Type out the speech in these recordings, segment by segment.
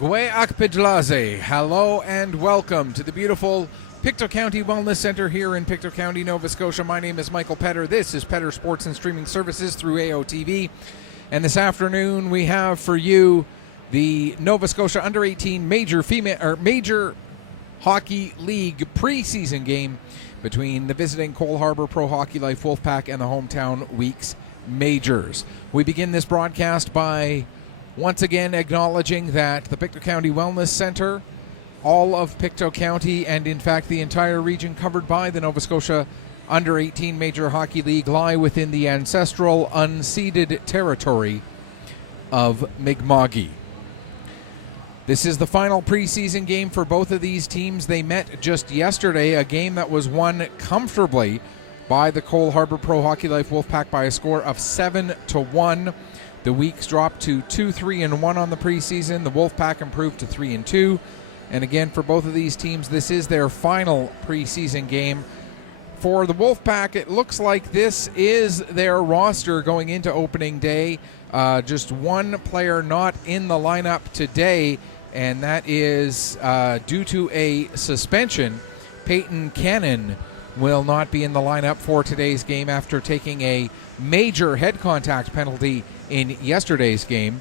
Gwe Akpidlaze, hello and welcome to the beautiful Pictou County Wellness Center here in Pictou County, Nova Scotia. My name is Michael Petter. This is Petter Sports and Streaming Services through AOTV. And this afternoon we have for you the Nova Scotia Under-18 Major Hockey League preseason game between the visiting Cole Harbour Pro Hockey Life Wolfpack and the hometown Weeks Majors. We begin this broadcast by once again acknowledging that the Pictou County Wellness Center, all of Pictou County, and in fact the entire region covered by the Nova Scotia Under-18 Major Hockey League lie within the ancestral unceded territory of Mi'kma'ki. This is the final preseason game for both of these teams. They met just yesterday, a game that was won comfortably by the Cole Harbour Pro Hockey Life Wolfpack by a score of 7-1. The Weeks dropped to 2-3-1 on the preseason. The Wolfpack improved to 3-2. And again, for both of these teams, this is their final preseason game. For the Wolfpack, it looks like this is their roster going into opening day. Just one player not in the lineup today, and that is due to a suspension. Peyton Cannon will not be in the lineup for today's game after taking a major head contact penalty in yesterday's game.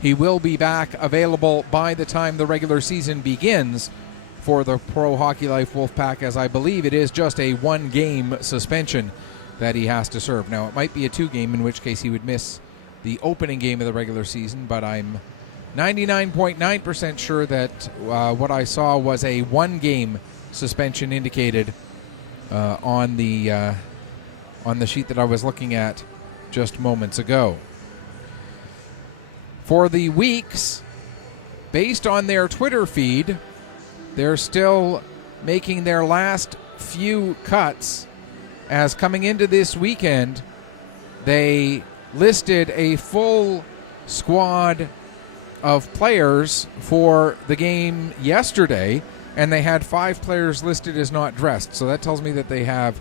He will be back available by the time the regular season begins for the Pro Hockey Life Wolfpack, as I believe it is just a one-game suspension that he has to serve. Now, it might be a two-game, in which case he would miss the opening game of the regular season, but I'm 99.9% sure that what I saw was a one-game suspension indicated on the sheet that I was looking at just moments ago. For the Weeks, based on their Twitter feed, they're still making their last few cuts, as coming into this weekend, they listed a full squad of players for the game yesterday, and they had 5 players listed as not dressed. So that tells me that they have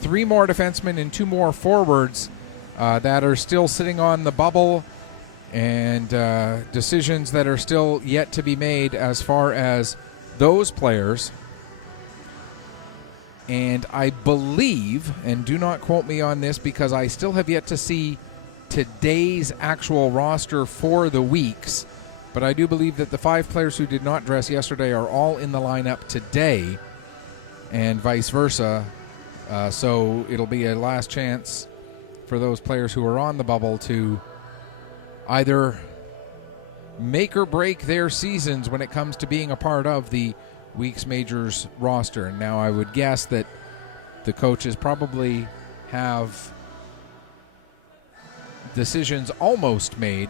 3 more defensemen and 2 more forwards that are still sitting on the bubble, and decisions that are still yet to be made as far as those players. And I believe, and do not quote me on this because I still have yet to see today's actual roster for the Weeks, but I do believe that the 5 players who did not dress yesterday are all in the lineup today, and vice versa. So it'll be a last chance for those players who are on the bubble to either make or break their seasons when it comes to being a part of the Weeks Majors roster. Now, I would guess that the coaches probably have decisions almost made.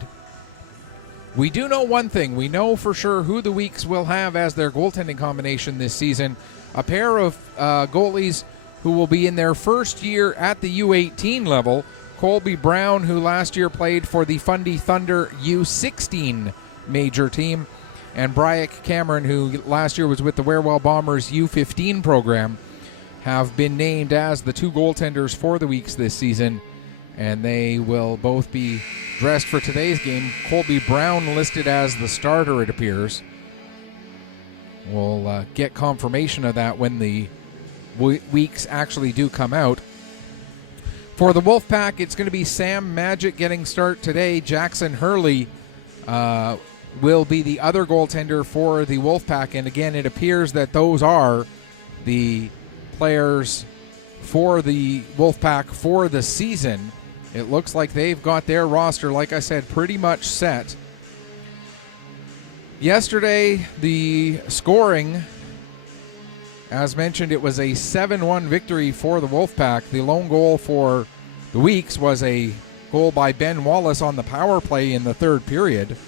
We do know one thing. We know for sure who the Weeks will have as their goaltending combination this season. A pair of goalies who will be in their first year at the U18 level. Colby Brown, who last year played for the Fundy Thunder U16 major team, and Bryek Cameron, who last year was with the Warewell Bombers U15 program, have been named as the 2 goaltenders for the Weeks this season, and they will both be dressed for today's game. Colby Brown listed as the starter, it appears. We'll get confirmation of that when the Weeks actually do come out. For the Wolfpack, it's going to be Sam Magic getting start today. Jackson Hurley will be the other goaltender for the Wolfpack. And again, it appears that those are the players for the Wolfpack for the season. It looks like they've got their roster, like I said, pretty much set. Yesterday, the scoring, as mentioned, it was a 7-1 victory for the Wolfpack. The lone goal for the Weeks was a goal by Ben Wallace on the power play in the third period.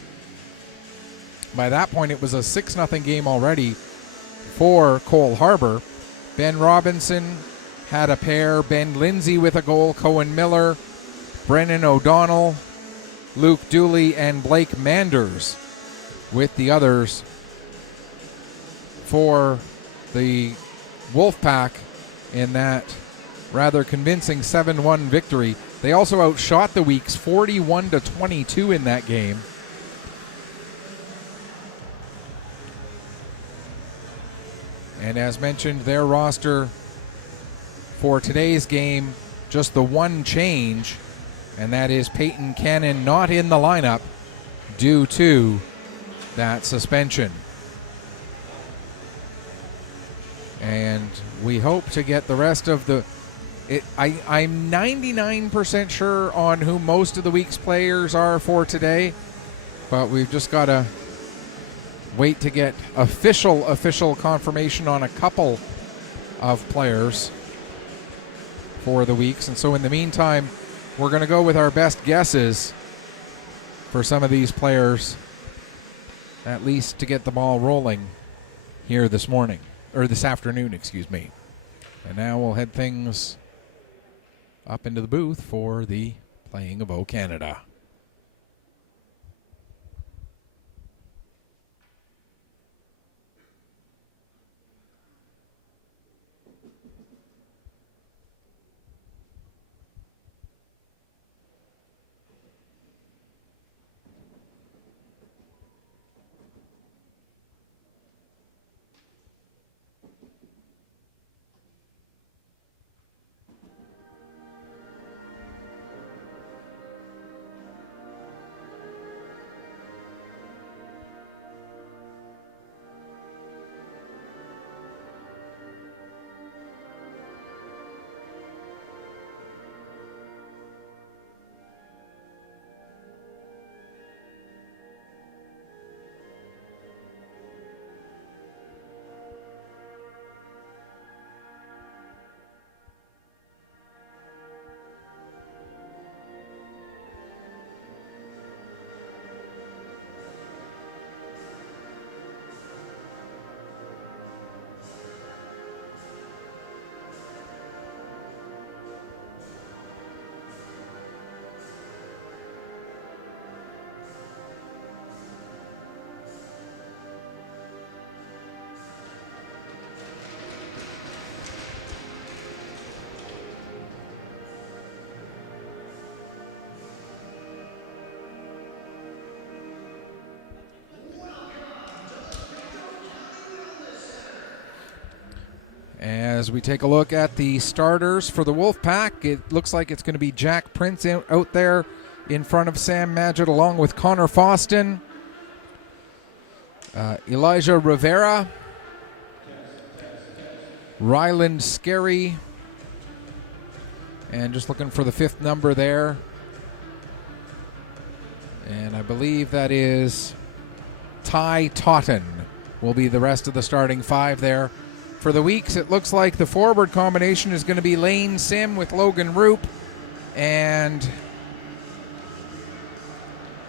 By that point, it was a 6-0 game already for Cole Harbour. Ben Robinson had a pair. Ben Lindsay with a goal. Cohen Miller, Brennan O'Donnell, Luke Dooley, and Blake Manders with the others for the Wolfpack in that rather convincing 7-1 victory. They also outshot the Weeks 41-22 in that game. And as mentioned, their roster for today's game, just the one change, and that is Peyton Cannon not in the lineup due to that suspension. And we hope to get the rest of the... I'm 99% sure on who most of the week's players are for today, but we've just got to wait to get official confirmation on a couple of players for the weeks. And so in the meantime, we're going to go with our best guesses for some of these players, at least to get the ball rolling here this morning, or this afternoon, excuse me. And now we'll head things up into the booth for the playing of O Canada. As we take a look at the starters for the Wolfpack, it looks like it's going to be Jack Prince out there in front of Sam Madgett, along with Connor Foston, Elijah Rivera, Ryland Scarry, and just looking for the fifth number there. And I believe that is Ty Totten will be the rest of the starting five there. For the weeks, it looks like the forward combination is going to be Lane Sim with Logan Roop, and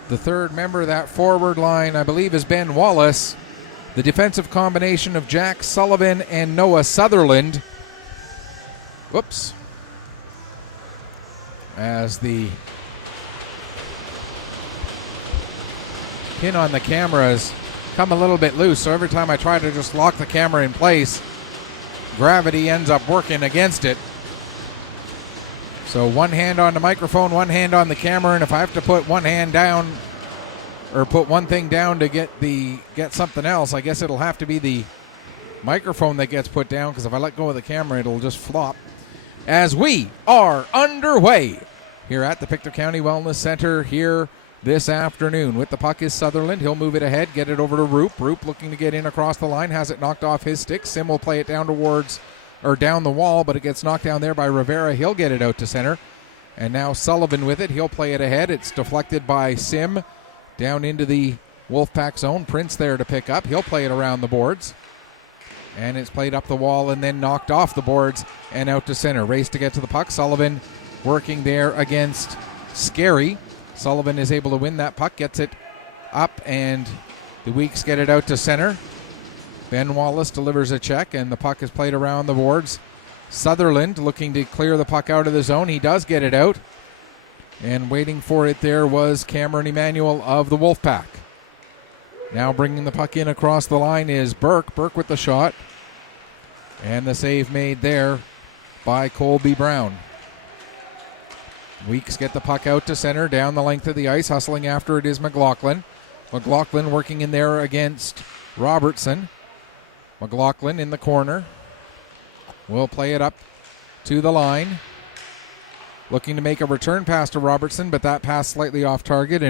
the third member of that forward line, I believe, is Ben Wallace. The defensive combination of Jack Sullivan and Noah Sutherland. Whoops. As the pin on the camera has come a little bit loose, so every time I try to just lock the camera in place, gravity ends up working against it. So one hand on the microphone, one hand on the camera, and if I have to put one hand down or put one thing down to get something else, I guess it'll have to be the microphone that gets put down, because if I let go of the camera, it'll just flop. As we are underway here at the Pictou County Wellness Center here this afternoon. With the puck is Sutherland. He'll move it ahead, get it over to Roop. Roop looking to get in across the line, has it knocked off his stick. Sim will play it down down the wall, but it gets knocked down there by Rivera. He'll get it out to center. And now Sullivan with it. He'll play it ahead. It's deflected by Sim down into the Wolfpack zone. Prince there to pick up. He'll play it around the boards. And it's played up the wall and then knocked off the boards and out to center. Race to get to the puck. Sullivan working there against Scarry. Sullivan is able to win that puck, gets it up, and the Weeks get it out to center. Ben Wallace delivers a check, and the puck is played around the boards. Sutherland looking to clear the puck out of the zone. He does get it out. And waiting for it there was Cameron Emanuel of the Wolfpack. Now bringing the puck in across the line is Burke. Burke with the shot. And the save made there by Colby Brown. Weeks get the puck out to center, down the length of the ice. Hustling after it is McLaughlin. McLaughlin working in there against Robertson. McLaughlin in the corner. Will play it up to the line. Looking to make a return pass to Robertson, but that pass slightly off target,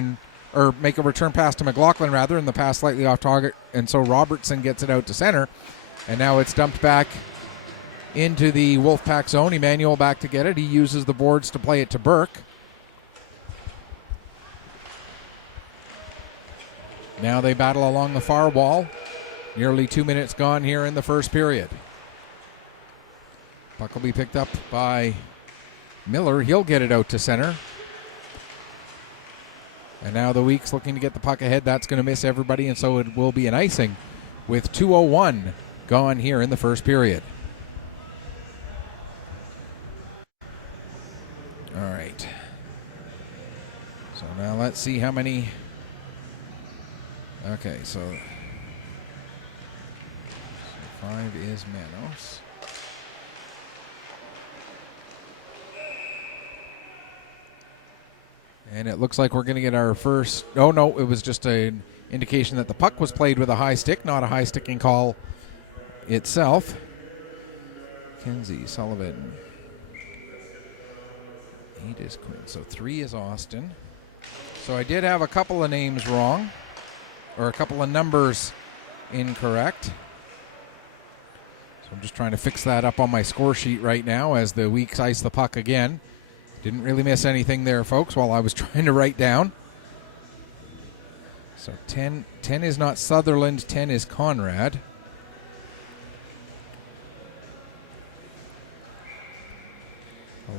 or make a return pass to McLaughlin rather, and the pass slightly off target, and so Robertson gets it out to center. And now it's dumped back into the Wolfpack zone. Emmanuel back to get it. He uses the boards to play it to Burke. Now they battle along the far wall. Nearly 2 minutes gone here in the first period. Puck will be picked up by Miller. He'll get it out to center. And now the Weeks looking to get the puck ahead. That's going to miss everybody, and so it will be an icing with 2:01 gone here in the first period. All right. So now let's see how many. Okay, so 5 is Manos. And it looks like we're going to get our first. Oh, no, it was just an indication that the puck was played with a high stick, not a high sticking call itself. Kenzie, Sullivan. 8 is Quinn. So 3 is Austin. So I did have a couple of names wrong, or a couple of numbers incorrect. So I'm just trying to fix that up on my score sheet right now as the Weeks ice the puck again. Didn't really miss anything there, folks, while I was trying to write down. So 10 is not Sutherland, 10 is Conrad.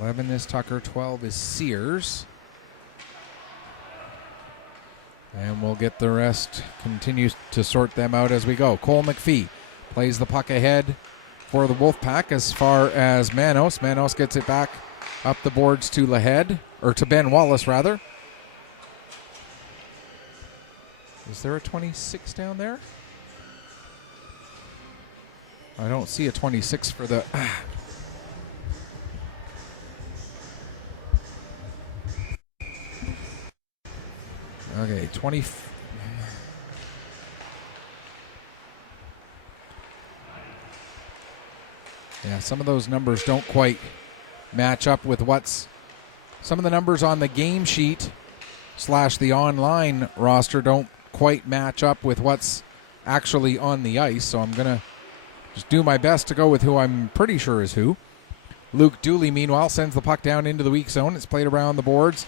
$11 is Tucker, 12 is Sears. And we'll get the rest, continue to sort them out as we go. Cole McPhee plays the puck ahead for the Wolfpack as far as Manos. Manos gets it back up the boards to Lahead, or to Ben Wallace, rather. Is there a 26 down there? I don't see a 26 for the... Okay, 20... Yeah, some of those numbers don't quite match up with what's... Some of the numbers on the game sheet / the online roster don't quite match up with what's actually on the ice, so I'm going to just do my best to go with who I'm pretty sure is who. Luke Dooley, meanwhile, sends the puck down into the weak zone. It's played around the boards.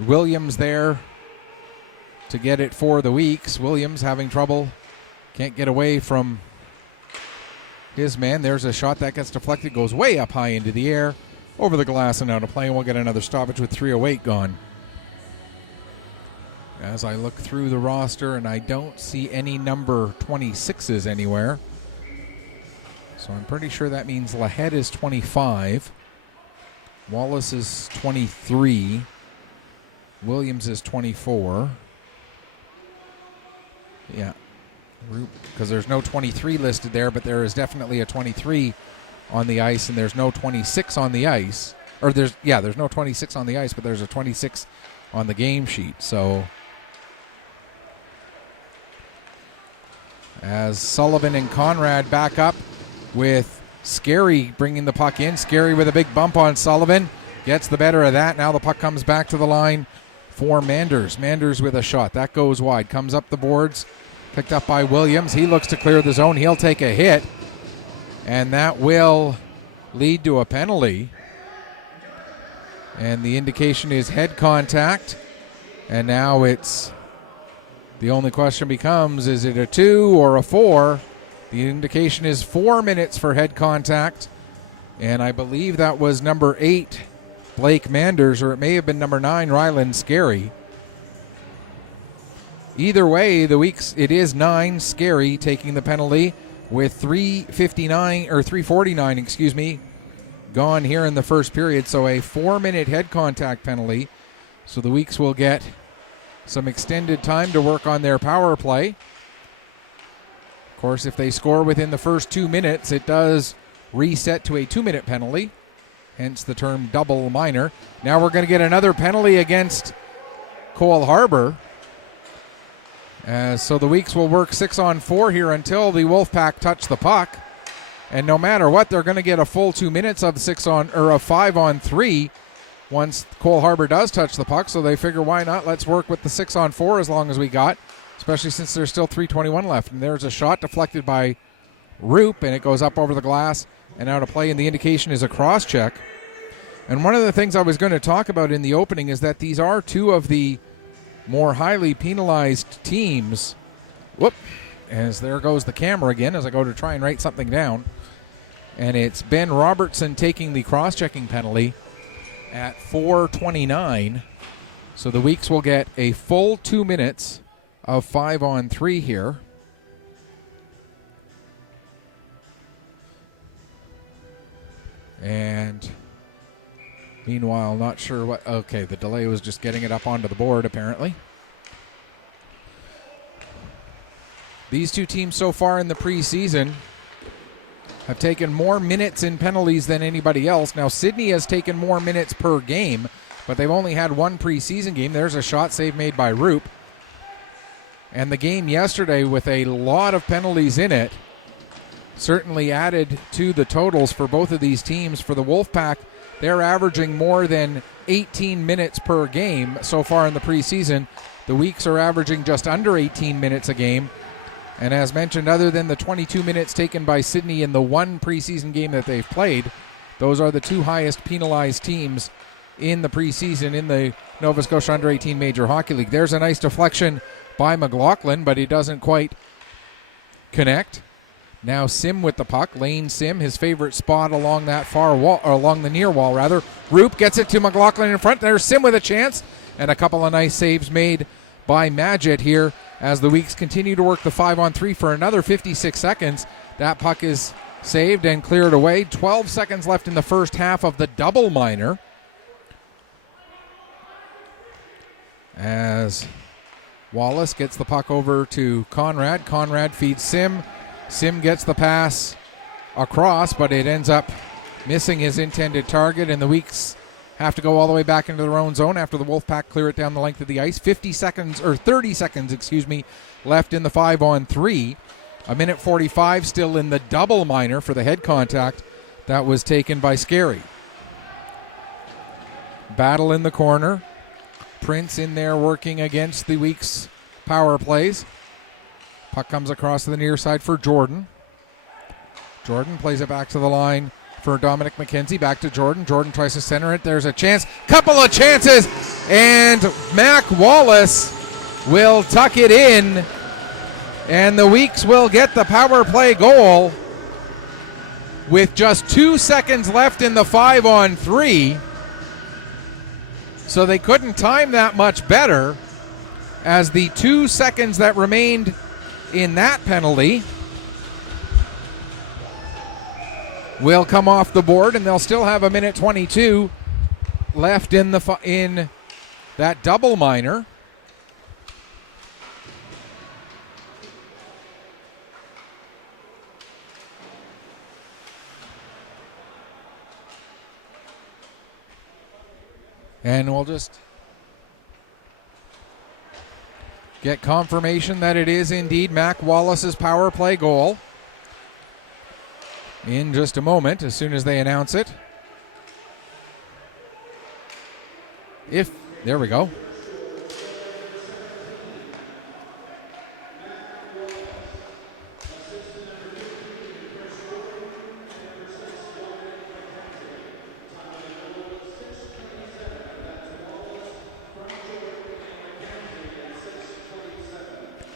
Williams there to get it for the Weeks. Williams having trouble. Can't get away from his man. There's a shot that gets deflected, goes way up high into the air, over the glass and out of play. We'll get another stoppage with 3:08 gone. As I look through the roster, and I don't see any number 26s anywhere. So I'm pretty sure that means Lahead is 25. Wallace is 23. Williams is 24. Yeah, because there's no 23 listed there, but there is definitely a 23 on the ice, and there's no 26 on the ice. Or there's no 26 on the ice, but there's a 26 on the game sheet. So as Sullivan and Conrad back up with Scary bringing the puck in. Scary with a big bump on Sullivan. Gets the better of that. Now the puck comes back to the line for Manders. Manders with a shot. That goes wide. Comes up the boards. Picked up by Williams. He looks to clear the zone. He'll take a hit. And that will lead to a penalty. And the indication is head contact. And now it's... The only question becomes, is it a 2 or a 4? The indication is 4 minutes for head contact. And I believe that was number 8, Blake Manders, or it may have been number 9, Ryland Scary. Either way, it is 9, Scary taking the penalty with 3:49 gone here in the first period. So a 4-minute head contact penalty. So the Weeks will get some extended time to work on their power play. Of course, if they score within the first 2 minutes, it does reset to a 2-minute penalty, hence the term double minor. Now we're going to get another penalty against Cole Harbour. So the Weeks will work 6-on-4 here until the Wolfpack touch the puck. And no matter what, they're going to get a full 2 minutes of 5-on-3 once Cole Harbour does touch the puck. So they figure, why not? Let's work with the 6-on-4 as long as we got, especially since there's still 3:21 left. And there's a shot deflected by Roop, and it goes up over the glass and out of play, and the indication is a cross-check. And one of the things I was going to talk about in the opening is that these are two of the more highly penalized teams. Whoop. As there goes the camera again as I go to try and write something down. And it's Ben Robertson taking the cross-checking penalty at 4:29. So the Weeks will get a full 2 minutes of 5-on-3 here. And meanwhile, not sure what... Okay, the delay was just getting it up onto the board, apparently. These two teams so far in the preseason have taken more minutes in penalties than anybody else. Now, Sydney has taken more minutes per game, but they've only had one preseason game. There's a shot save made by Roop. And the game yesterday, with a lot of penalties in it, certainly added to the totals for both of these teams. For the Wolfpack, they're averaging more than 18 minutes per game so far in the preseason. The Weeks are averaging just under 18 minutes a game. And as mentioned, other than the 22 minutes taken by Sydney in the one preseason game that they've played, those are the two highest penalized teams in the preseason in the Nova Scotia Under-18 Major Hockey League. There's a nice deflection by McLaughlin, but he doesn't quite connect. Now Sim with the puck. Lane Sim, his favorite spot along that far wall, or along the near wall rather. Roop gets it to McLaughlin in front. There's Sim with a chance, and a couple of nice saves made by Madgett here as the Weeks continue to work the 5-on-3 for another 56 seconds. That puck is saved and cleared away. 12 seconds left in the first half of the double minor. As Wallace gets the puck over to Conrad. Conrad feeds Sim. Sim gets the pass across, but it ends up missing his intended target, and the Weeks have to go all the way back into their own zone after the Wolfpack clear it down the length of the ice. 30 seconds, left in the 5-on-3. A minute 45 still in the double minor for the head contact that was taken by Scary. Battle in the corner. Prince in there working against the Weeks power plays. Puck comes across to the near side for Jordan. Jordan plays it back to the line for Dominic McKenzie. Back to Jordan. Jordan tries to center it. There's a chance. Couple of chances. And Mac Wallace will tuck it in. And the Weeks will get the power play goal with just 2 seconds left in the 5-on-3. So they couldn't time that much better, as the 2 seconds that remained in that penalty will come off the board, and they'll still have a minute 22 left in that double minor. And we'll just get confirmation that it is indeed Mac Wallace's power play goal in just a moment, as soon as they announce it. There we go.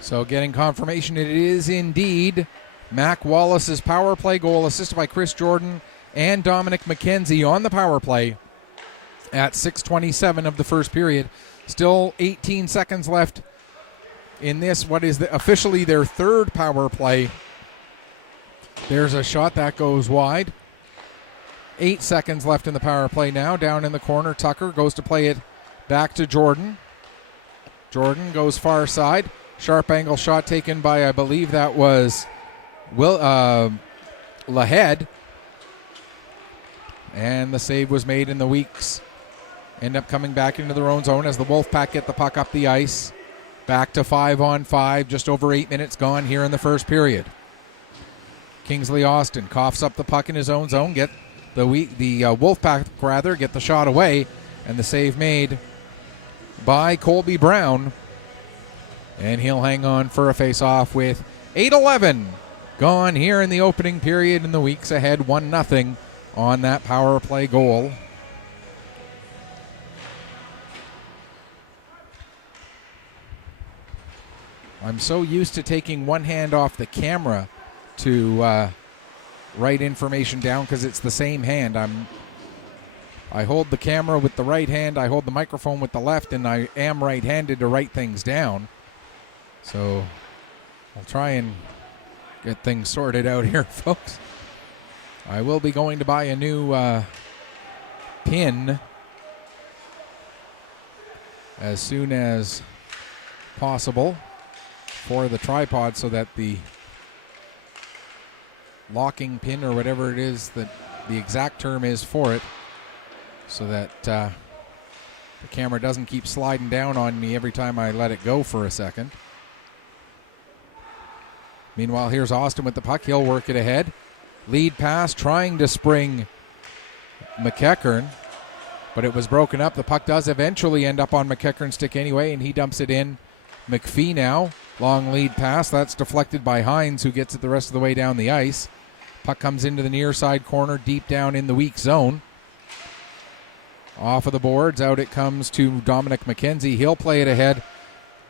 So getting confirmation, it is indeed Mac Wallace's power play goal, assisted by Chris Jordan and Dominic McKenzie on the power play at 6:27 of the first period. Still 18 seconds left in this, what is officially their third power play. There's a shot that goes wide. 8 seconds left in the power play now. Down in the corner, Tucker goes to play it back to Jordan. Jordan goes far side. Sharp angle shot taken by, I believe that was Lahead. And the save was made, and the Weeks end up coming back into their own zone as the Wolfpack get the puck up the ice. Back to 5-on-5, just over 8 minutes gone here in the first period. Kingsley Austin coughs up the puck in his own zone, get the Wolfpack get the shot away, and the save made by Colby Brown. And he'll hang on for a face-off with 8:11 gone here in the opening period, in the Weeks ahead 1-0 on that power play goal. I'm so used to taking one hand off the camera to write information down because it's the same hand. I hold the camera with the right hand, I hold the microphone with the left, and I am right-handed to write things down. So I'll try and get things sorted out here, folks. I will be going to buy a new pin as soon as possible for the tripod, so that the locking pin, or whatever it is that the exact term is for it, so that the camera doesn't keep sliding down on me every time I let it go for a second. Meanwhile, here's Austin with the puck. He'll work it ahead. Lead pass, trying to spring McEachern, but it was broken up. The puck does eventually end up on McEachern's stick anyway, and he dumps it in. McPhee now. Long lead pass. That's deflected by Hines, who gets it the rest of the way down the ice. Puck comes into the near side corner, deep down in the weak zone. Off of the boards, out it comes to Dominic McKenzie. He'll play it ahead,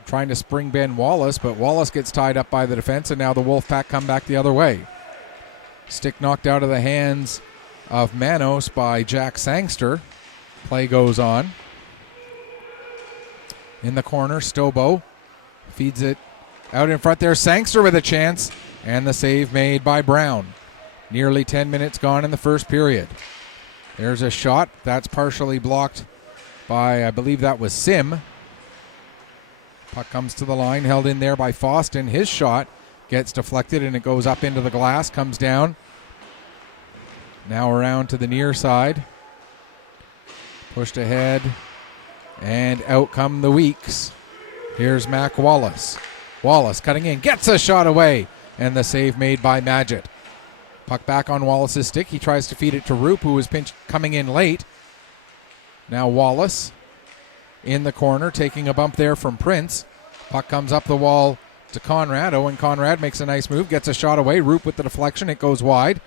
trying to spring Ben Wallace, but Wallace gets tied up by the defense, and now the Wolfpack come back the other way. Stick knocked out of the hands of Manos by Jack Sangster. Play goes on. In the corner, Stobo feeds it out in front there. Sangster with a chance, and the save made by Brown. Nearly 10 minutes gone in the first period. There's a shot. That's partially blocked by, I believe that was Sim. Puck comes to the line, held in there by Foston. His shot gets deflected, and it goes up into the glass, comes down. Now around to the near side. Pushed ahead, and out come the Weeks. Here's Mac Wallace. Wallace cutting in, gets a shot away, and the save made by Magid. Puck back on Wallace's stick. He tries to feed it to Roop, who was coming in late. Now Wallace in the corner, taking a bump there from Prince. Puck comes up the wall to Conrad. Owen Conrad makes a nice move, gets a shot away. Roop with the deflection. It goes wide.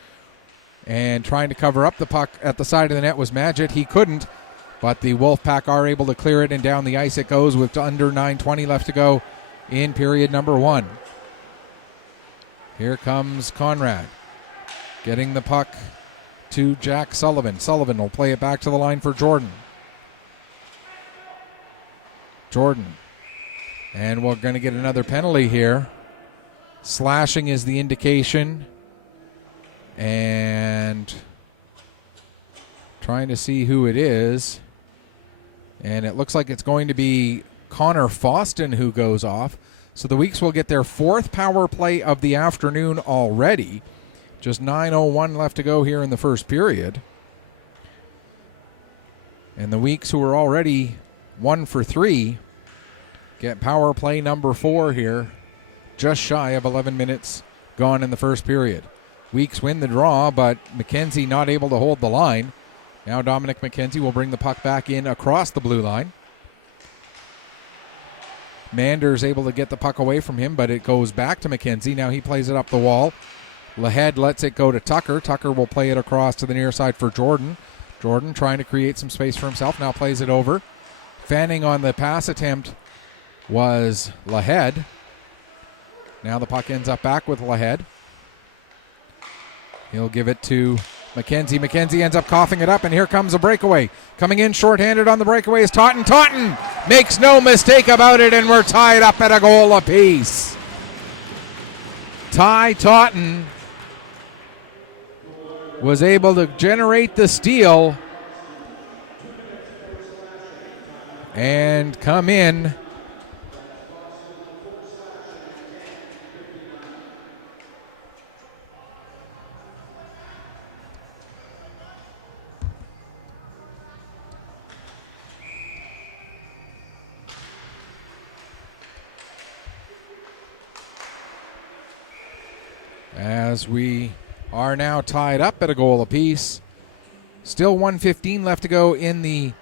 And trying to cover up the puck at the side of the net was Magid. He couldn't, but the Wolfpack are able to clear it, and down the ice it goes with under 9:20 left to go in period number 1. Here comes Conrad, getting the puck to Jack Sullivan. Sullivan will play it back to the line for Jordan. Jordan. And we're going to get another penalty here. Slashing is the indication. And trying to see who it is. And it looks like it's going to be Connor Foston who goes off. So the Weeks will get their 4th power play of the afternoon already. Just 9:01 left to go here in the first period. And the Weeks, who are already 1 for 3, get power play number 4 here, just shy of 11 minutes gone in the first period. Weeks win the draw, but McKenzie not able to hold the line. Now Dominic McKenzie will bring the puck back in across the blue line. Mander's able to get the puck away from him, but it goes back to McKenzie. Now he plays it up the wall. Lahead lets it go to Tucker. Tucker will play it across to the near side for Jordan. Jordan trying to create some space for himself. Now plays it over. Fanning on the pass attempt was Lahead. Now the puck ends up back with Lahead. He'll give it to McKenzie. McKenzie ends up coughing it up, and here comes a breakaway. Coming in shorthanded on the breakaway is Totten. Totten makes no mistake about it, and we're tied up at a goal apiece. Ty Totten was able to generate the steal and come in. as we are now tied up at a goal apiece. Still 1:15 left to go in the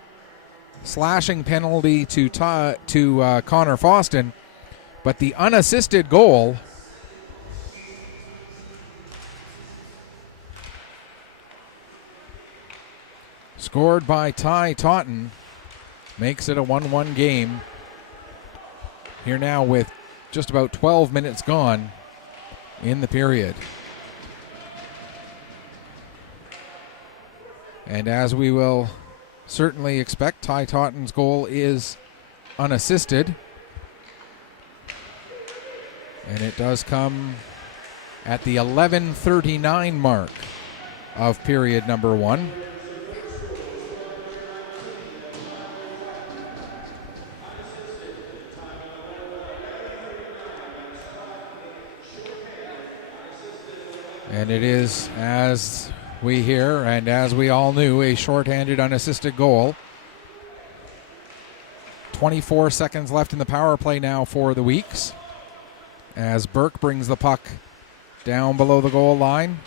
slashing penalty to Connor Foston, but the unassisted goal scored by Ty Totten makes it a 1-1 game here now with just about 12 minutes gone in the period. And as we will certainly expect, Ty Totten's goal is unassisted. And it does come at the 11:39 mark of period number 1. And it is, as we hear and as we all knew, a shorthanded unassisted goal. 24 seconds left in the power play now for the Weeks, as Burke brings the puck down below the goal line.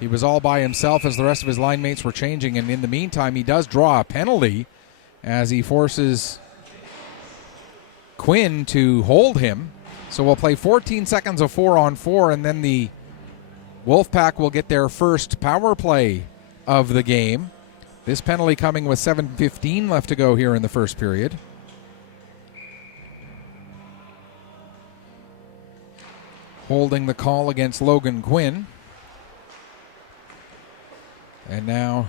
He was all by himself as the rest of his line mates were changing, and in the meantime he does draw a penalty as he forces Quinn to hold him. So we'll play 14 seconds of 4-on-4, and then the Wolfpack will get their first power play of the game. This penalty coming with 7:15 left to go here in the first period. Holding the call against Logan Quinn. And now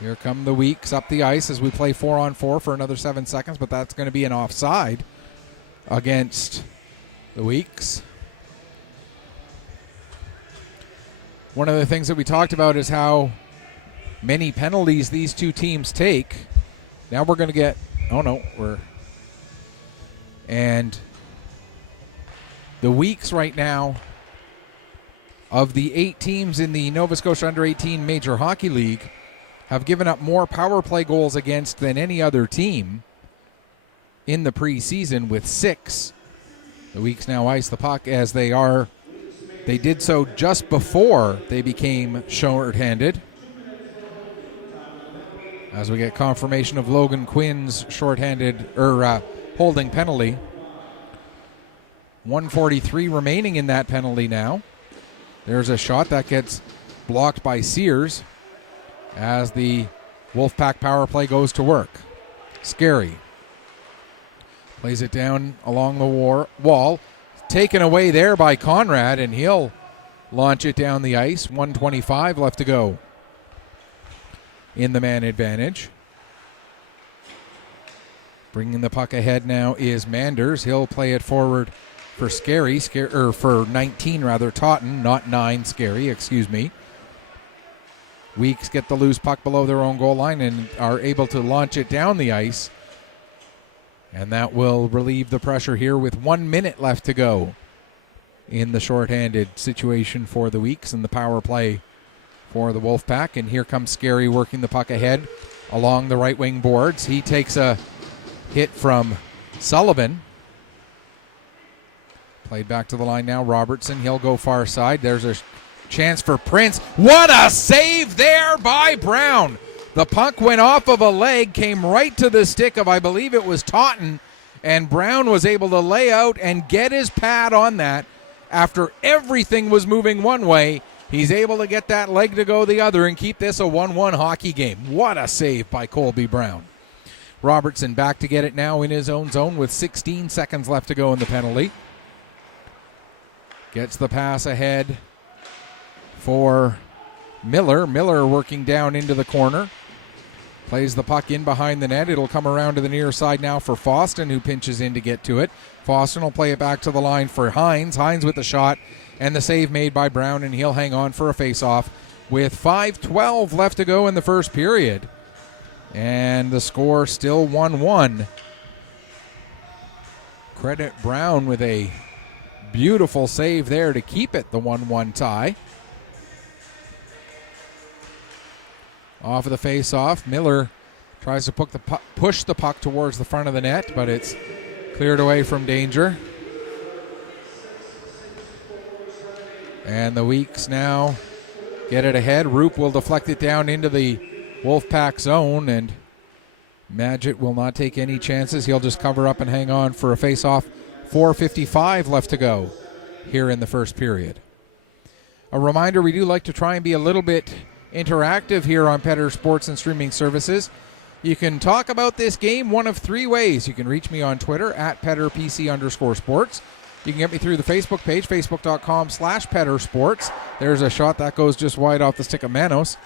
here come the Weeks up the ice as we play 4-on-4 for another 7 seconds, but that's going to be an offside against the Weeks. One of the things that we talked about is how many penalties these two teams take. Now we're going to get, and the Weeks right now, of the 8 teams in the Nova Scotia Under-18 Major Hockey League, have given up more power play goals against than any other team in the preseason with 6. The Weeks now ice the puck as they did so just before they became short-handed. As we get confirmation of Logan Quinn's short-handed holding penalty. 1:43 remaining in that penalty now. There's a shot that gets blocked by Sears as the Wolfpack power play goes to work. Scary plays it down along the wall. Taken away there by Conrad, and he'll launch it down the ice. 1:25 left to go in the man advantage. Bringing the puck ahead now is Manders. He'll play it forward for for 19 rather, Totten, not 9, Scary, excuse me. Weeks get the loose puck below their own goal line and are able to launch it down the ice. And that will relieve the pressure here with 1 minute left to go in the shorthanded situation for the Weeks and the power play for the Wolfpack. And here comes Scary working the puck ahead along the right wing boards. He takes a hit from Sullivan. Played back to the line now. Robertson, he'll go far side. There's a chance for Prince. What a save there by Brown. The puck went off of a leg, came right to the stick of, I believe it was Totten, and Brown was able to lay out and get his pad on that. After everything was moving one way, he's able to get that leg to go the other and keep this a 1-1 hockey game. What a save by Colby Brown. Robertson back to get it now in his own zone with 16 seconds left to go in the penalty. Gets the pass ahead for Miller. Miller working down into the corner. Plays the puck in behind the net. It'll come around to the near side now for Foston, who pinches in to get to it. Foston will play it back to the line for Hines. Hines with the shot and the save made by Brown, and he'll hang on for a face-off with 5:12 left to go in the first period. And the score still 1-1. Credit Brown with a beautiful save there to keep it the 1-1 tie. Off of the face-off, Miller tries to push the puck towards the front of the net, but it's cleared away from danger. And the Weeks now get it ahead. Roop will deflect it down into the Wolfpack zone, and Madgett will not take any chances. He'll just cover up and hang on for a face-off. 4:55 left to go here in the first period. A reminder, we do like to try and be a little bit interactive here on Petter Sports and Streaming Services. You can talk about this game one of three ways. You can reach me on Twitter at PetterPC_sports. You can get me through the Facebook page, facebook.com/PetterSports. There's a shot that goes just wide off the stick of Manos.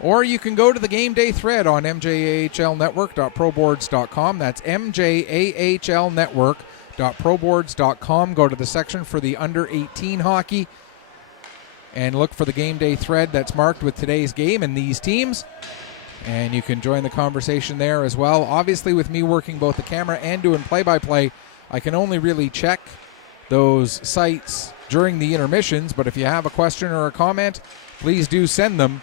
Or you can go to the game day thread on mjahlnetwork.proboards.com. That's mjahlnetwork.proboards.com. Go to the section for the under 18 hockey and look for the game day thread that's marked with today's game and these teams. And you can join the conversation there as well. Obviously, with me working both the camera and doing play-by-play, I can only really check those sites during the intermissions. But if you have a question or a comment, please do send them.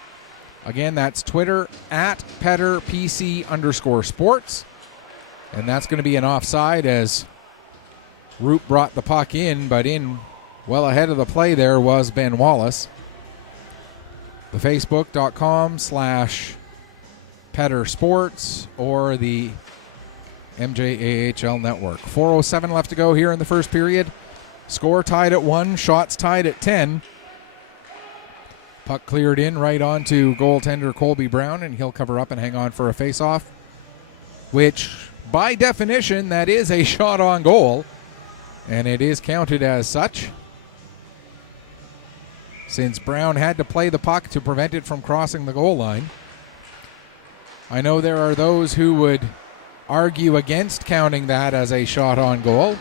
Again, that's Twitter at PetterPC_sports. And that's going to be an offside as Roop brought the puck in, but in well ahead of the play there was Ben Wallace. The Facebook.com/PetterSports or the MJAHL Network. 4:07 left to go here in the first period. Score tied at 1, shots tied at 10. Puck cleared in right onto goaltender Colby Brown, and he'll cover up and hang on for a face-off, which by definition that is a shot on goal, and it is counted as such, since Brown had to play the puck to prevent it from crossing the goal line. I know there are those who would argue against counting that as a shot on goal.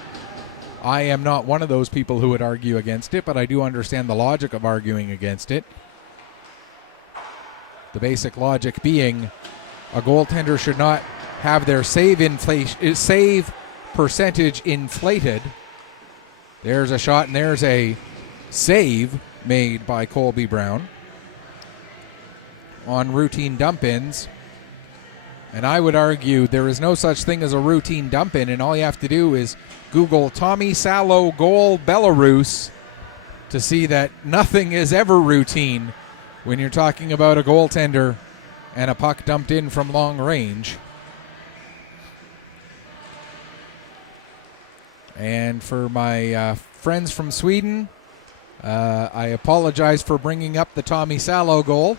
I am not one of those people who would argue against it, but I do understand the logic of arguing against it. The basic logic being a goaltender should not have their save percentage inflated. There's a shot, and there's a save made by Colby Brown on routine dump-ins. And I would argue there is no such thing as a routine dump-in, and all you have to do is Google Tommy Salo goal Belarus to see that nothing is ever routine when you're talking about a goaltender and a puck dumped in from long range. And for my friends from Sweden, I apologize for bringing up the Tommy Salo goal.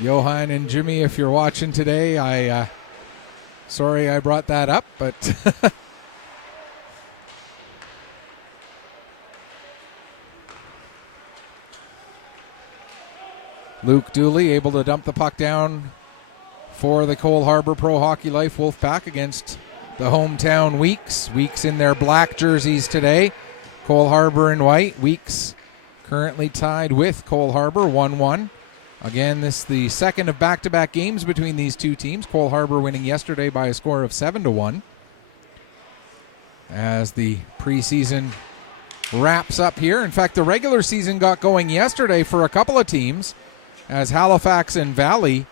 Johan and Jimmy, if you're watching today, sorry I brought that up, but Luke Dooley able to dump the puck down for the Cole Harbour Pro Hockey Life Wolfpack against the hometown Weeks. Weeks in their black jerseys today. Cole Harbour in white. Weeks currently tied with Cole Harbour 1-1. Again, this is the second of back-to-back games between these two teams. Cole Harbour winning yesterday by a score of 7-1. As the preseason wraps up here. In fact, the regular season got going yesterday for a couple of teams as Halifax and Valley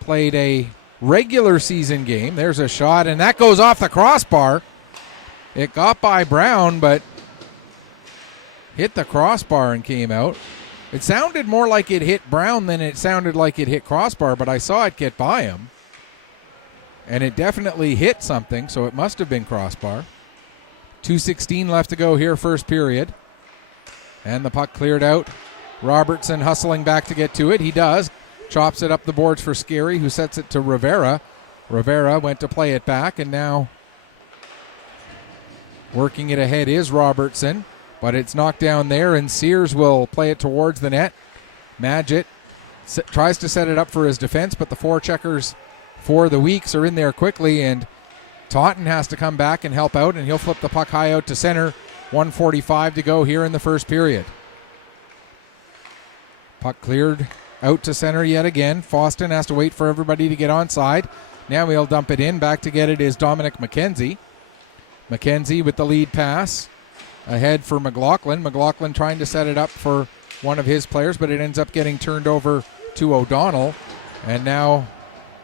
played a regular season game. There's a shot, and that goes off the crossbar. It got by Brown, but hit the crossbar and came out. It sounded more like it hit Brown than it sounded like it hit crossbar, but I saw it get by him. And it definitely hit something, so it must have been crossbar. 2:16 left to go here, first period. And the puck cleared out. Robertson hustling back to get to it. He does. Chops it up the boards for Scary, who sets it to Rivera. Rivera went to play it back, and now working it ahead is Robertson. But it's knocked down there, and Sears will play it towards the net. Madgett tries to set it up for his defense, but the forecheckers for the Weeks are in there quickly, and Taunton has to come back and help out, and he'll flip the puck high out to center. 1:45 to go here in the first period. Puck cleared out to center yet again. Foston has to wait for everybody to get onside. Now he'll dump it in. Back to get it is Dominic McKenzie. McKenzie with the lead pass. Ahead for McLaughlin. McLaughlin trying to set it up for one of his players, but it ends up getting turned over to O'Donnell. And now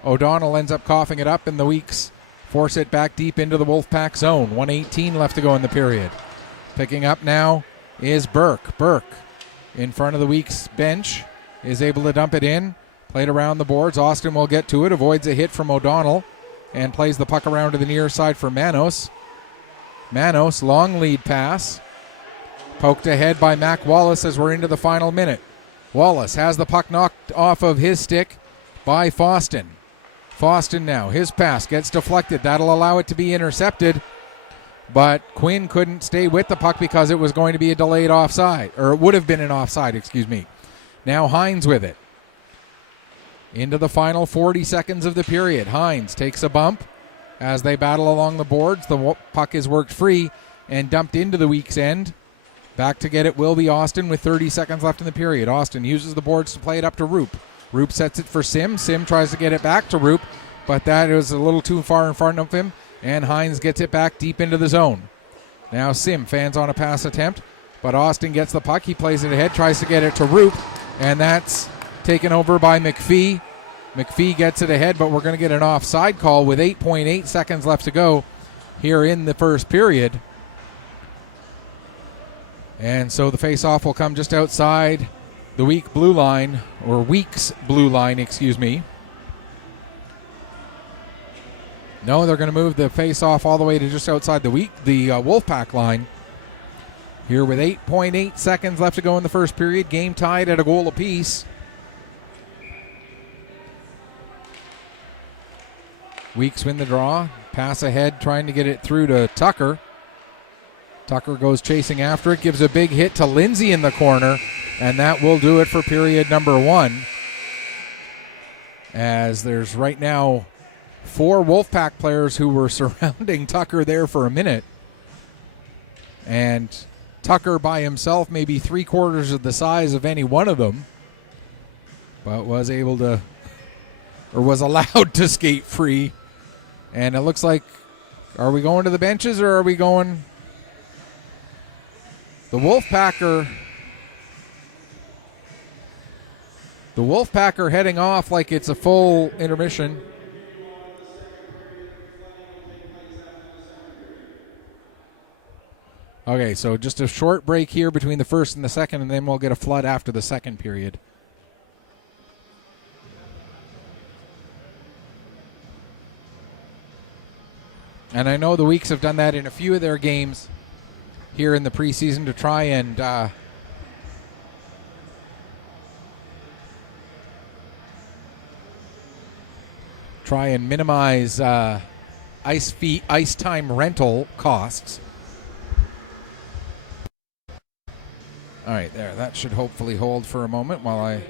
O'Donnell ends up coughing it up, and the Weeks force it back deep into the Wolfpack zone. 1:18 left to go in the period. Picking up now is Burke. Burke in front of the Weeks bench is able to dump it in. Played around the boards. Austin will get to it. Avoids a hit from O'Donnell and plays the puck around to the near side for Manos. Manos, long lead pass. Poked ahead by Mac Wallace as we're into the final minute. Wallace has the puck knocked off of his stick by Foston. Foston now, his pass gets deflected. That'll allow it to be intercepted. But Quinn couldn't stay with the puck because it was going to be a delayed offside, or it would have been an offside, excuse me. Now Hines with it. Into the final 40 seconds of the period. Hines takes a bump as they battle along the boards. The puck is worked free and dumped into the Weeks end. Back to get it will be Austin with 30 seconds left in the period. Austin uses the boards to play it up to Roop. Roop sets it for Sim. Sim tries to get it back to Roop, but that is a little too far in front of him, and Hines gets it back deep into the zone. Now Sim fans on a pass attempt, but Austin gets the puck. He plays it ahead, tries to get it to Roop, and that's taken over by McPhee. McPhee gets it ahead, but we're going to get an offside call with 8.8 seconds left to go here in the first period. And so the face-off will come just outside the Weeks blue line, excuse me. No, they're going to move the face-off all the way to just outside the Wolfpack line. Here with 8.8 seconds left to go in the first period. Game tied at a goal apiece. Weeks win the draw. Pass ahead, trying to get it through to Tucker. Tucker goes chasing after it, gives a big hit to Lindsay in the corner, and that will do it for period number one. As there's right now 4 Wolfpack players who were surrounding Tucker there for a minute. And Tucker by himself may be 3/4 of the size of any one of them, but was able to, or was allowed to skate free. And it looks like, are we going to the benches or are we going? The Wolfpack are heading off like it's a full intermission. Okay, so just a short break here between the first and the second, and then we'll get a flood after the second period. And I know the Weeks have done that in a few of their games here in the preseason to try and minimize ice time rental costs. All right, there. That should hopefully hold for a moment while I.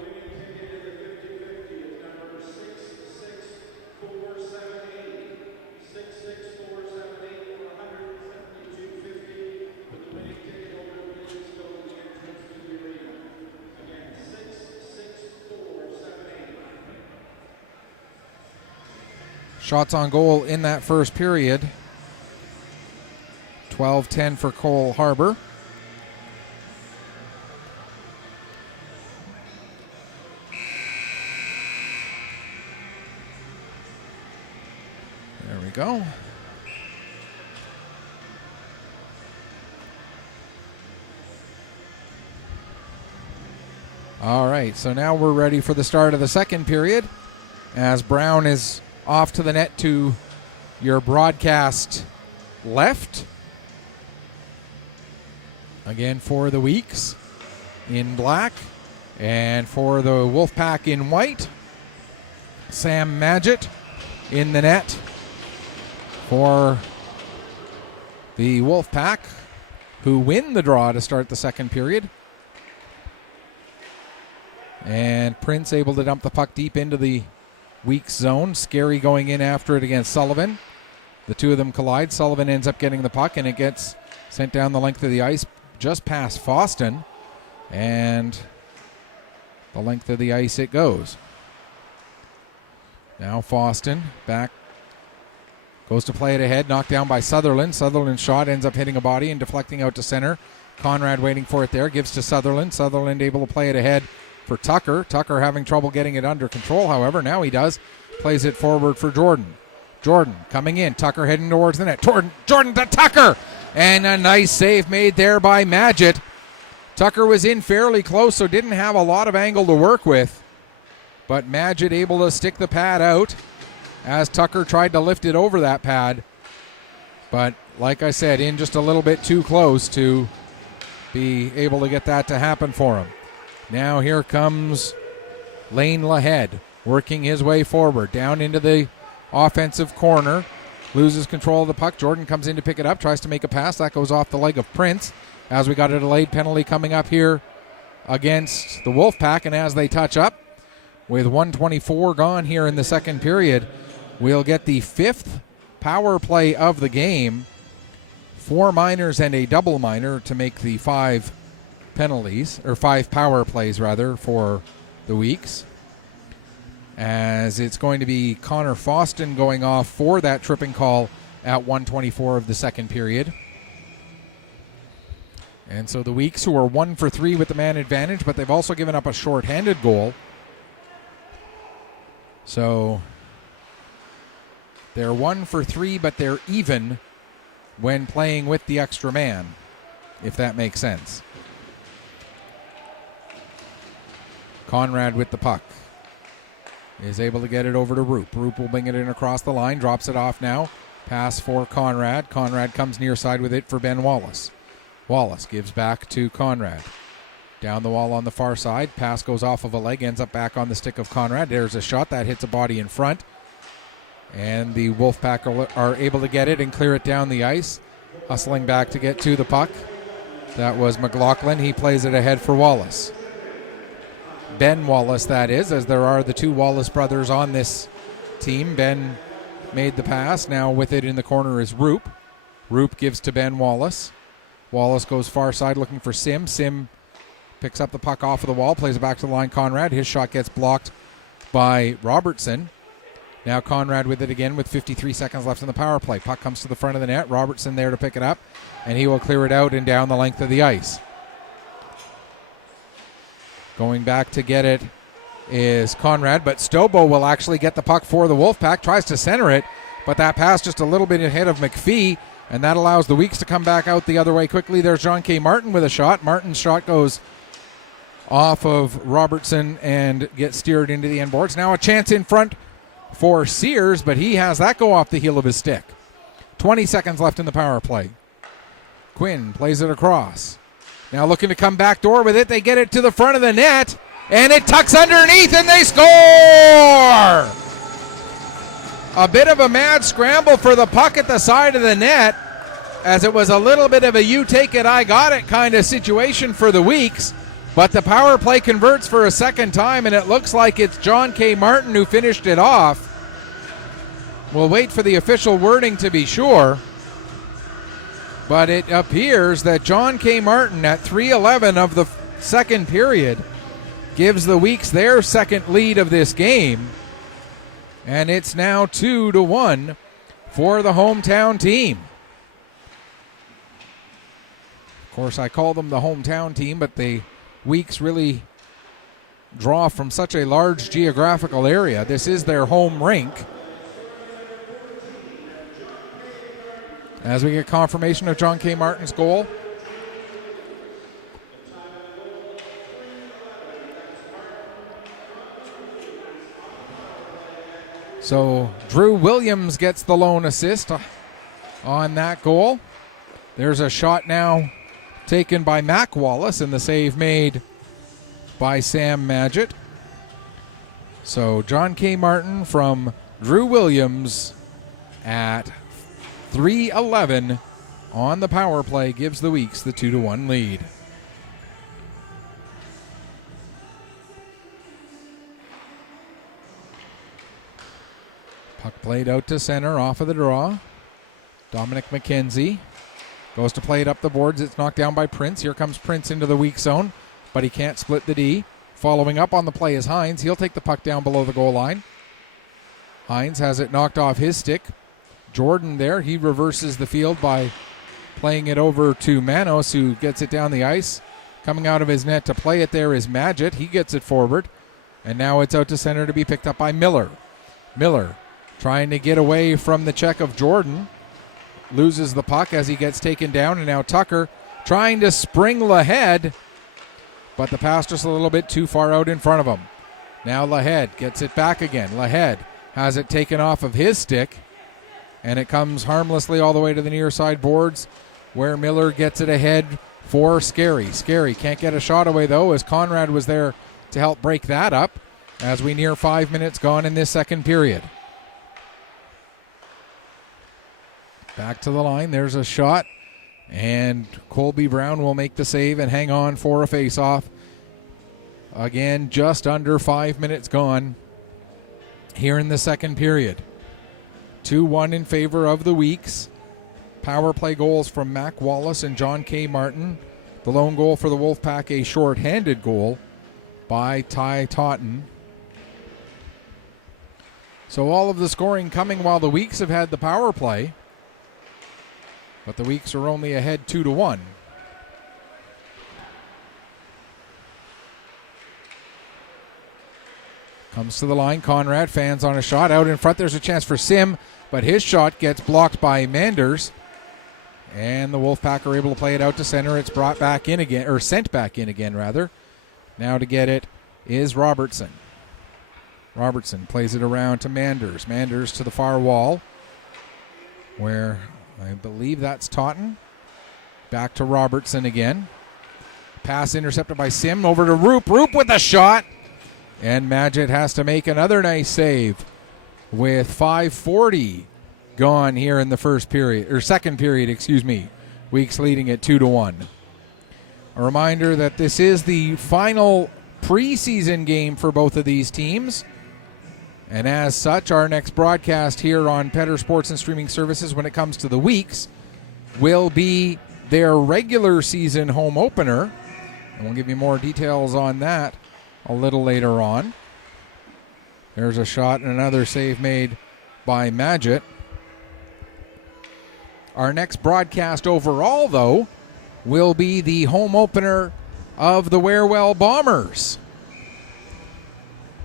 Shots on goal in that first period. 12-10 for Cole Harbour. There we go. All right, so now we're ready for the start of the second period as Brown is off to the net to your broadcast left. Again for the Weeks in black and for the Wolfpack in white. Sam Madgett in the net for the Wolfpack, who win the draw to start the second period. And Prince able to dump the puck deep into the Weeks zone. Scary going in after it against Sullivan. The two of them collide. Sullivan ends up getting the puck, and it gets sent down the length of the ice just past Foston. And the length of the ice it goes. Now Foston back. Goes to play it ahead. Knocked down by Sutherland. Sutherland's shot ends up hitting a body and deflecting out to center. Conrad waiting for it there. Gives to Sutherland. Sutherland able to play it ahead for Tucker. Tucker having trouble getting it under control, however. Now he does. Plays it forward for Jordan. Jordan coming in. Tucker heading towards the net. Jordan to Tucker! And a nice save made there by Madgett Tucker was in fairly close, so didn't have a lot of angle to work with. But Magid able to stick the pad out as Tucker tried to lift it over that pad. But like I said, in just a little bit too close to be able to get that to happen for him. Now here comes Lane Lahead working his way forward down into the offensive corner. Loses control of the puck. Jordan comes in to pick it up, tries to make a pass. That goes off the leg of Prince as we got a delayed penalty coming up here against the Wolfpack. And as they touch up with 1:24 gone here in the second period, we'll get the 5th power play of the game. 4 minors and a double minor to make the 5 penalties, or 5 power plays rather, for the Weeks. As it's going to be Connor Foston going off for that tripping call at 1:24 of the second period. And so the Weeks, who are 1 for 3 with the man advantage, but they've also given up a shorthanded goal. So they're 1 for 3, but they're even when playing with the extra man, if that makes sense. Conrad with the puck is able to get it over to Roop. Roop will bring it in across the line, drops it off now. Pass for Conrad. Conrad comes near side with it for Ben Wallace. Wallace gives back to Conrad. Down the wall on the far side. Pass goes off of a leg, ends up back on the stick of Conrad. There's a shot that hits a body in front. And the Wolfpack are able to get it and clear it down the ice. Hustling back to get to the puck. That was McLaughlin. He plays it ahead for Wallace. Ben Wallace, that is, as there are the 2 Wallace brothers on this team. Ben made the pass. Now with it in the corner is Roop. Roop gives to Ben Wallace. Wallace goes far side looking for Sim. Sim picks up the puck off of the wall, plays it back to the line. Conrad, his shot gets blocked by Robertson. Now Conrad with it again with 53 seconds left in the power play. Puck comes to the front of the net. Robertson there to pick it up, and he will clear it out and down the length of the ice. Going back to get it is Conrad, but Stobo will actually get the puck for the Wolfpack. Tries to center it, but that pass just a little bit ahead of McPhee, and that allows the Weeks to come back out the other way quickly. There's John K. Martin with a shot. Martin's shot goes off of Robertson and gets steered into the end boards. Now a chance in front for Sears, but he has that go off the heel of his stick. 20 seconds left in the power play. Quinn plays it across. Now looking to come back door with it. They get it to the front of the net, and it tucks underneath, and they score! A bit of a mad scramble for the puck at the side of the net, as it was a little bit of a you take it, I got it kind of situation for the Weeks. But the power play converts for a second time, and it looks like it's John K. Martin who finished it off. We'll wait for the official wording to be sure. But it appears that John K. Martin at 3:11 of the second period gives the Weeks their second lead of this game. And it's now 2-1 for the hometown team. Of course, I call them the hometown team, but the Weeks really draw from such a large geographical area. This is their home rink. As we get confirmation of John K. Martin's goal. So Drew Williams gets the lone assist on that goal. There's a shot now taken by Mac Wallace, and the save made by Sam Magid. So John K. Martin from Drew Williams at 3:11 on the power play gives the Weeks the 2-1 lead. Puck played out to center off of the draw. Dominic McKenzie goes to play it up the boards. It's knocked down by Prince. Here comes Prince into the weak zone, but he can't split the D. Following up on the play is Hines. He'll take the puck down below the goal line. Hines has it knocked off his stick. Jordan there, he reverses the field by playing it over to Manos, who gets it down the ice. Coming out of his net to play it there is Magid. He gets it forward, and now it's out to center to be picked up by Miller. Miller trying to get away from the check of Jordan. Loses the puck as he gets taken down, and now Tucker trying to spring ahead but the pass just a little bit too far out in front of him. Now Lahead gets it back again. Lahead has it taken off of his stick, and it comes harmlessly all the way to the near side boards, where Miller gets it ahead for Scary. Scary can't get a shot away, though, as Conrad was there to help break that up as we near 5 minutes gone in this second period. Back to the line. There's a shot, and Colby Brown will make the save and hang on for a face-off. Again, just under 5 minutes gone here in the second period. 2-1 in favor of the Weeks. Power play goals from Mac Wallace and John K. Martin. The lone goal for the Wolfpack, a short-handed goal by Ty Totten. So all of the scoring coming while the Weeks have had the power play. But the Weeks are only ahead 2-1. Comes to the line. Conrad fans on a shot. Out in front, there's a chance for Sim, but his shot gets blocked by Manders. And the Wolfpack are able to play it out to center. It's brought back in again, or sent back in again, rather. Now to get it is Robertson. Robertson plays it around to Manders. Manders to the far wall, where I believe that's Totten. Back to Robertson again. Pass intercepted by Sim over to Roop. Roop with a shot. And Magid has to make another nice save with 5:40 gone here in the second period. Weeks leading at 2-1. A reminder that this is the final preseason game for both of these teams. And as such, our next broadcast here on Petter Sports and Streaming Services when it comes to the Weeks will be their regular season home opener. And we'll give you more details on that a little later on. There's a shot and another save made by Magid. Our next broadcast overall, though, will be the home opener of the Warewell Bombers.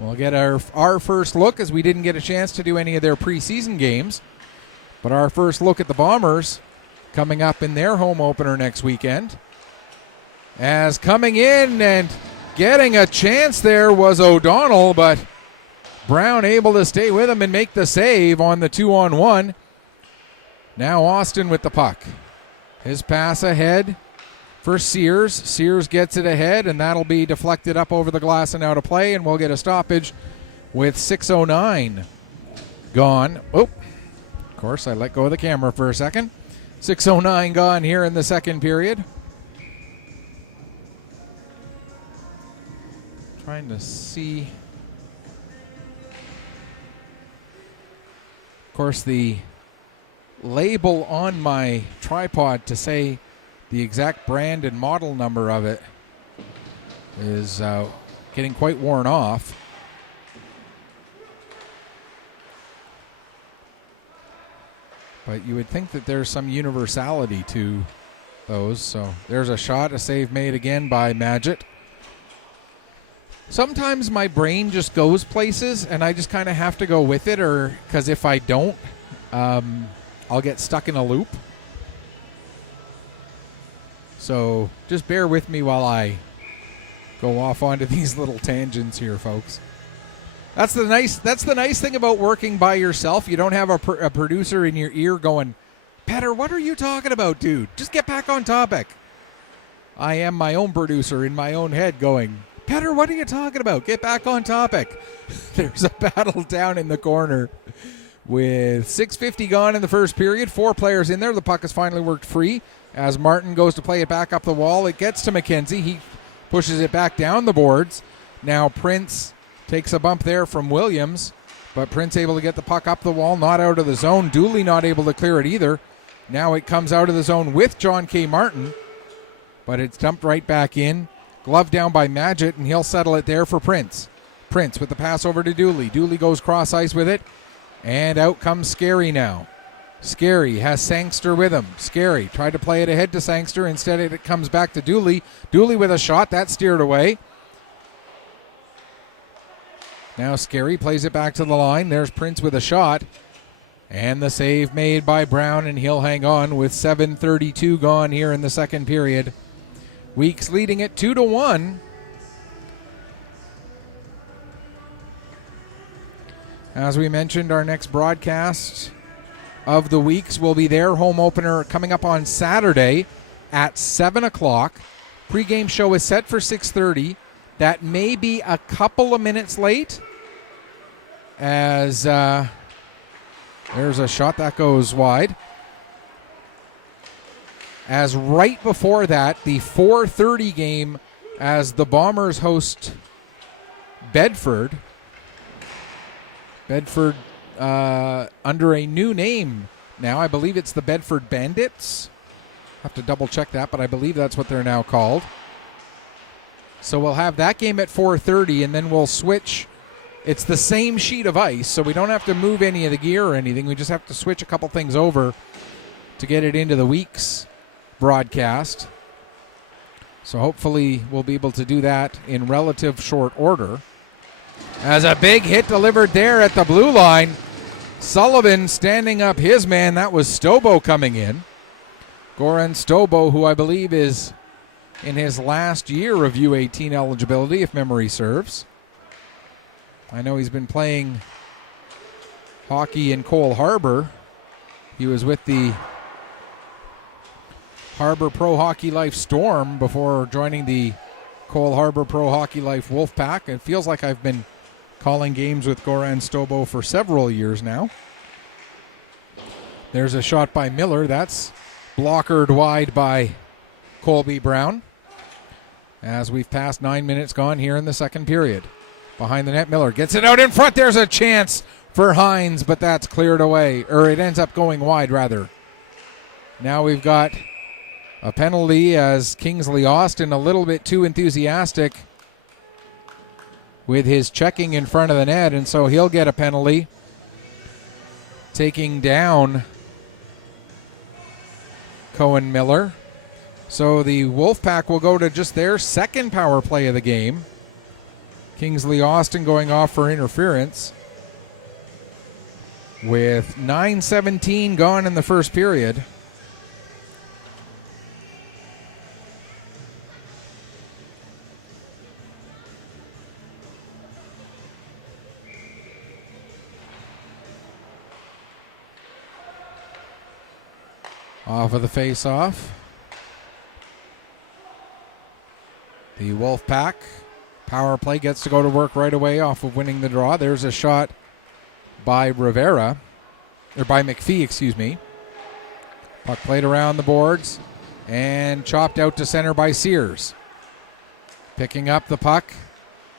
We'll get our first look, as we didn't get a chance to do any of their preseason games. But our first look at the Bombers coming up in their home opener next weekend. As coming in and getting a chance there was O'Donnell, but Brown able to stay with him and make the save on the 2-on-1. Now Austin with the puck. His pass ahead for Sears. Sears gets it ahead, and that'll be deflected up over the glass and out of play, and we'll get a stoppage with 6:09 gone. Oh, of course, I let go of the camera for a second. 6:09 gone here in the second period. Trying to see. Of course, the label on my tripod to say the exact brand and model number of it is getting quite worn off. But you would think that there's some universality to those. So there's a shot, a save made again by Magid. Sometimes my brain just goes places and I just kind of have to go with it, or because if I don't, I'll get stuck in a loop. So just bear with me while I go off onto these little tangents here, folks. That's the nice thing about working by yourself. You don't have a producer in your ear going, Petter, what are you talking about, dude? Just get back on topic. I am my own producer in my own head going, Petter, what are you talking about? Get back on topic. There's a battle down in the corner with 6:50 gone in the first period. 4 players in there. The puck has finally worked free as Martin goes to play it back up the wall. It gets to McKenzie. He pushes it back down the boards. Now Prince takes a bump there from Williams, but Prince able to get the puck up the wall, not out of the zone. Dooley not able to clear it either. Now it comes out of the zone with John K. Martin, but it's dumped right back in. Glove down by Magid, and he'll settle it there for Prince. Prince with the pass over to Dooley. Dooley goes cross ice with it, and out comes Scary now. Scary has Sangster with him. Scary tried to play it ahead to Sangster. Instead, it comes back to Dooley. Dooley with a shot. That's steered away. Now Scary plays it back to the line. There's Prince with a shot. And the save made by Brown, and he'll hang on with 7:32 gone here in the second period. Weeks leading it 2-1 As we mentioned, our next broadcast of the weeks will be their home opener coming up on Saturday at 7 o'clock. Pre-game show is set for 6:30. That may be a couple of minutes late, as there's a shot that goes wide. As right before that, the 4:30 game as the Bombers host Bedford. Bedford under a new name now. I believe it's the Bedford Bandits. Have to double check that, but I believe that's what they're now called. So we'll have that game at 4:30, and then we'll switch. It's the same sheet of ice, so we don't have to move any of the gear or anything. We just have to switch a couple things over to get it into the week's broadcast. So hopefully we'll be able to do that in relative short order. As a big hit delivered there at the blue line. Sullivan standing up his man. That was Stobo coming in. Goran Stobo, who I believe is in his last year of U18 eligibility, if memory serves. I know he's been playing hockey in Cole Harbour. He was with the Harbour Pro Hockey Life Storm before joining the Cole Harbour Pro Hockey Life Wolfpack. It feels like I've been calling games with Goran Stobo for several years now. There's a shot by Miller. That's blockered wide by Colby Brown. As we've passed 9 minutes gone here in the second period. Behind the net, Miller gets it out in front. There's a chance for Hines, but that's cleared away. Or it ends up going wide, rather. Now we've got a penalty as Kingsley Austin a little bit too enthusiastic with his checking in front of the net, and so he'll get a penalty. Taking down Cohen Miller. So the Wolfpack will go to just their second power play of the game. Kingsley Austin going off for interference with 9:17 gone in the first period. Off of the face-off. The Wolfpack power play gets to go to work right away off of winning the draw. There's a shot by Rivera, or by McPhee, excuse me. Puck played around the boards and chopped out to center by Sears. Picking up the puck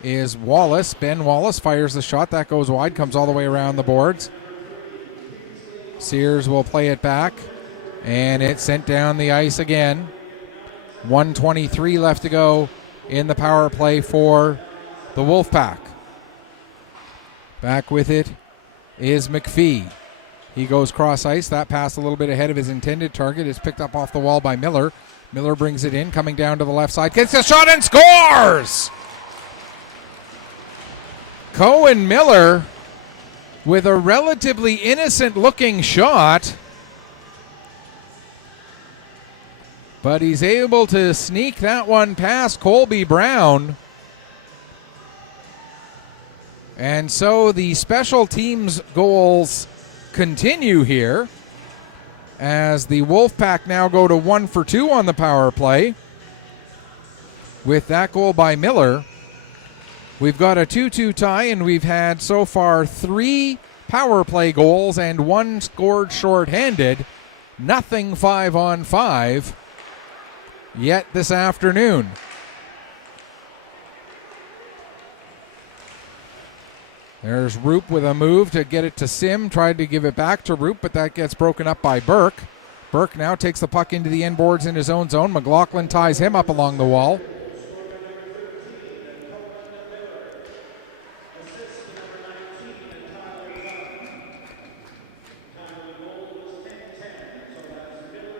is Wallace. Ben Wallace fires the shot. That goes wide, comes all the way around the boards. Sears will play it back, and it's sent down the ice again. 1:23 left to go in the power play for the Wolfpack. Back with it is McPhee. He goes cross ice. That pass a little bit ahead of his intended target. Is picked up off the wall by Miller. Miller brings it in, coming down to the left side. Gets the shot and scores! Cohen Miller with a relatively innocent-looking shot. But he's able to sneak that one past Colby Brown. And so the special teams goals continue here as the Wolfpack now go to 1 for 2 on the power play. With that goal by Miller, we've got a 2-2 tie, and we've had so far 3 power play goals and 1 scored shorthanded. Nothing 5-on-5 yet this afternoon. There's Roop with a move to get it to Sim. Tried to give it back to Roop, but that gets broken up by Burke. Burke now takes the puck into the end boards in his own zone. McLaughlin ties him up along the wall.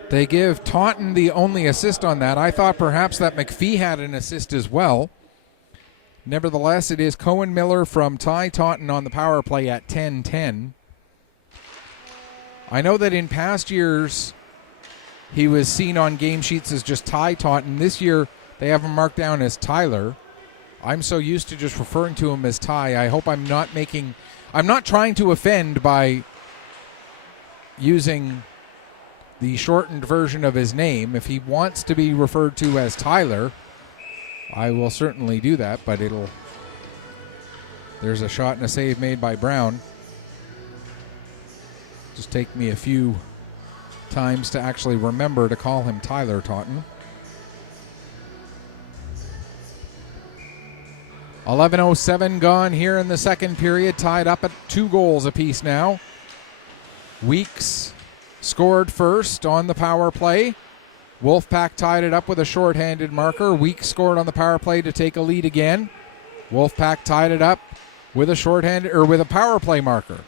They give Taunton the only assist on that. I thought perhaps that McPhee had an assist as well. Nevertheless, it is Cohen Miller from Ty Taunton on the power play at 10-10. I know that in past years he was seen on game sheets as just Ty Taunton. This year they have him marked down as Tyler. I'm so used to just referring to him as Ty. I hope I'm not making I'm not trying to offend by using the shortened version of his name. If he wants to be referred to as Tyler, I will certainly do that, but there's a shot and a save made by Brown. Just take me a few times to actually remember to call him Tyler Taunton. 11:07 gone here in the second period, tied up at 2 goals apiece now. Weeks scored first on the power play. Wolfpack tied it up with a shorthanded marker. Weeks scored on the power play to take a lead again. Wolfpack tied it up with a power play marker.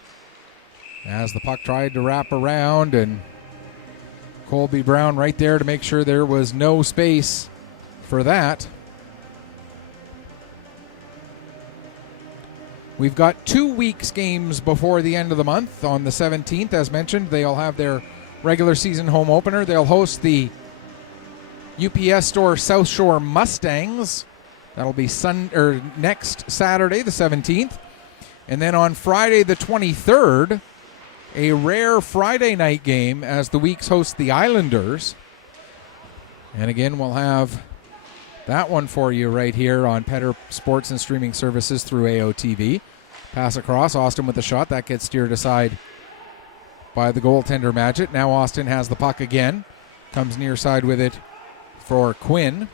As the puck tried to wrap around, and Colby Brown right there to make sure there was no space for that. We've got 2 weeks games before the end of the month. On the 17th, as mentioned, they'll have their regular season home opener. They'll host the UPS Store South Shore Mustangs. That'll be next Saturday, the 17th. And then on Friday, the 23rd, a rare Friday night game as the Weeks host the Islanders. And again, we'll have that one for you right here on Petter Sports and Streaming Services through AOTV. Pass across, Austin with the shot. That gets steered aside by the goaltender Madgett. Now Austin has the puck again. Comes near side with it for Quinn.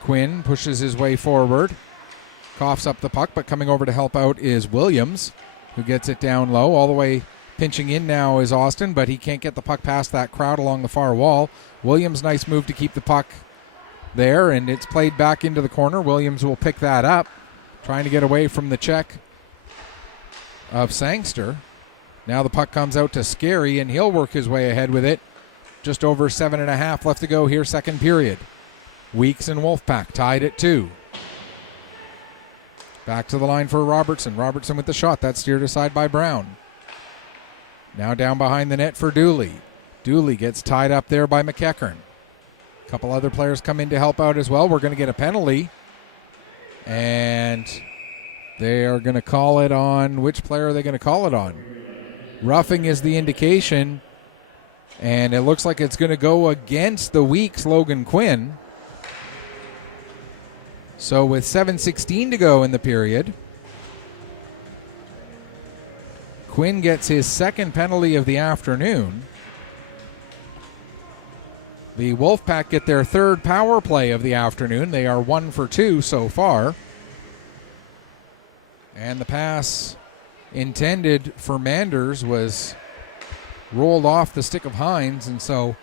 Quinn pushes his way forward. Coughs up the puck, but coming over to help out is Williams, who gets it down low. All the way pinching in now is Austin, but he can't get the puck past that crowd along the far wall. Williams, nice move to keep the puck there, and it's played back into the corner. Williams will pick that up, trying to get away from the check of Sangster. Now the puck comes out to Scary, and he'll work his way ahead with it. Just over 7.5 left to go here, second period. Weeks and Wolfpack tied at 2. Back to the line for Robertson. Robertson with the shot. That's steered aside by Brown. Now down behind the net for Dooley. Dooley gets tied up there by McEachern. A couple other players come in to help out as well. We're going to get a penalty. And they are going to call it on. Which player are they going to call it on? Roughing is the indication. And it looks like it's going to go against the Weeks, Logan Quinn. So with 7:16 to go in the period, Quinn gets his second penalty of the afternoon. The Wolfpack get their third power play of the afternoon. They are 1 for 2 so far. And the pass intended for Manders was rolled off the stick of Hines, and so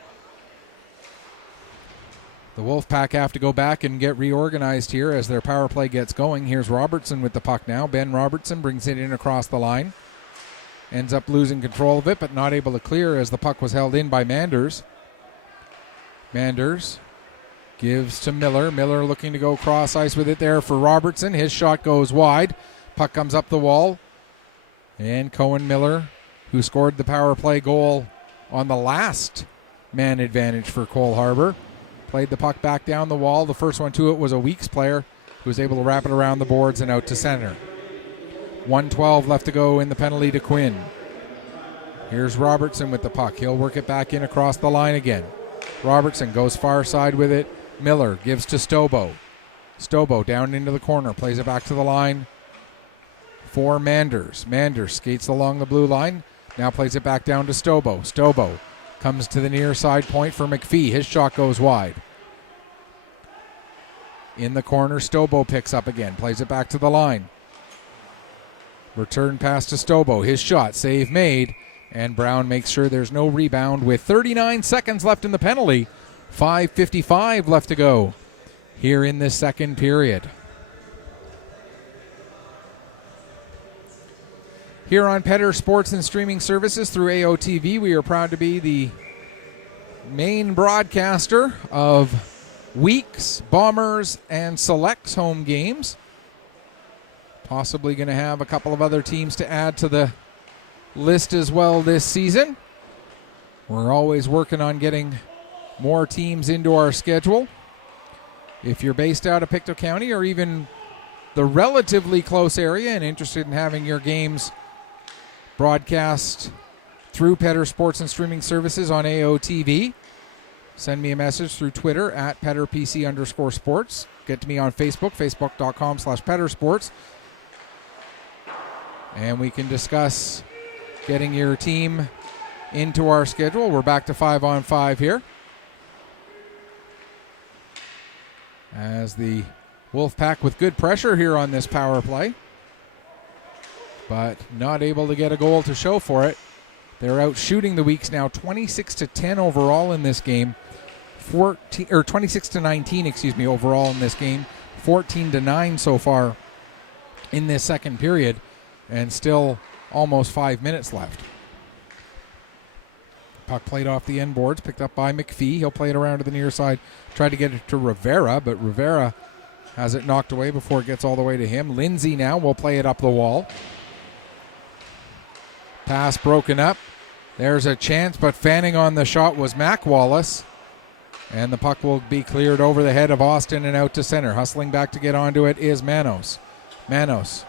the Wolfpack have to go back and get reorganized here as their power play gets going. Here's Robertson with the puck now. Ben Robertson brings it in across the line. Ends up losing control of it, but not able to clear as the puck was held in by Manders. Manders gives to Miller. Miller looking to go cross ice with it there for Robertson. His shot goes wide. Puck comes up the wall. And Cohen Miller, who scored the power play goal on the last man advantage for Cole Harbour, played the puck back down the wall. The first one to it was a Weeks player who was able to wrap it around the boards and out to center. 1:12 left to go in the penalty to Quinn. Here's Robertson with the puck. He'll work it back in across the line again. Robertson goes far side with it. Miller gives to Stobo. Stobo down into the corner, plays it back to the line for Manders. Manders skates along the blue line, now plays it back down to Stobo. Stobo comes to the near side point for McPhee. His shot goes wide. In the corner, Stobo picks up again, plays it back to the line. Return pass to Stobo. His shot, save made, and Brown makes sure there's no rebound with 39 seconds left in the penalty. 5:55 left to go here in this second period. Here on Petter Sports and Streaming Services through AOTV, we are proud to be the main broadcaster of Weeks, Bombers, and Selects home games. Possibly going to have a couple of other teams to add to the list as well this season. We're always working on getting more teams into our schedule. If you're based out of Pictou County or even the relatively close area and interested in having your games broadcast through Petter Sports and Streaming Services on AOTV, send me a message through Twitter at PetterPC_sports. Get to me on Facebook, facebook.com/PetterSports. And we can discuss getting your team into our schedule. We're back to 5-on-5 here, as the Wolfpack with good pressure here on this power play, but not able to get a goal to show for it. They're out shooting the Weeks now 26-10 overall in this game. 26-19, overall in this game. 14-9 so far in this second period, and still almost 5 minutes left. Puck played off the end boards, picked up by McPhee. He'll play it around to the near side, try to get it to Rivera, but Rivera has it knocked away before it gets all the way to him. Lindsay now will play it up the wall. Pass broken up. There's a chance, but fanning on the shot was Mac Wallace. And the puck will be cleared over the head of Austin and out to center. Hustling back to get onto it is Manos. Manos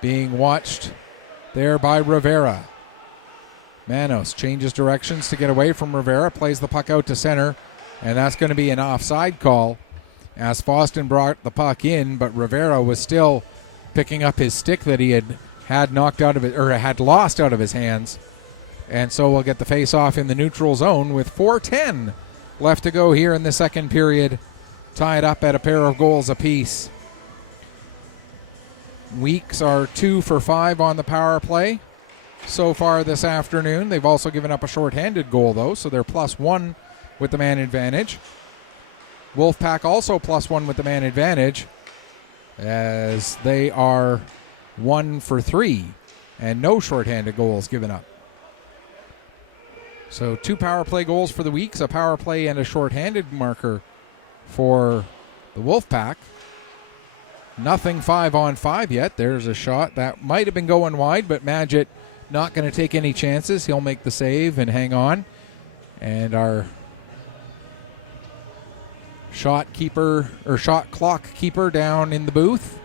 being watched there by Rivera. Manos changes directions to get away from Rivera, plays the puck out to center, and that's going to be an offside call as Foston brought the puck in, but Rivera was still picking up his stick that he had knocked out of it, or had lost out of his hands. And so we'll get the face-off in the neutral zone with 4:10 left to go here in the second period, tied up at a pair of goals apiece. Weeks are 2 for 5 on the power play so far this afternoon. They've also given up a shorthanded goal, though, so they're +1 with the man advantage. Wolfpack also +1 with the man advantage, as they are 1 for 3 and no shorthanded goals given up. So 2 power play goals for the Weeks, a power play and a shorthanded marker for the Wolfpack. Nothing 5-on-5 yet. There's a shot that might have been going wide, but Magid not going to take any chances. He'll make the save and hang on. And our shot clock keeper down in the booth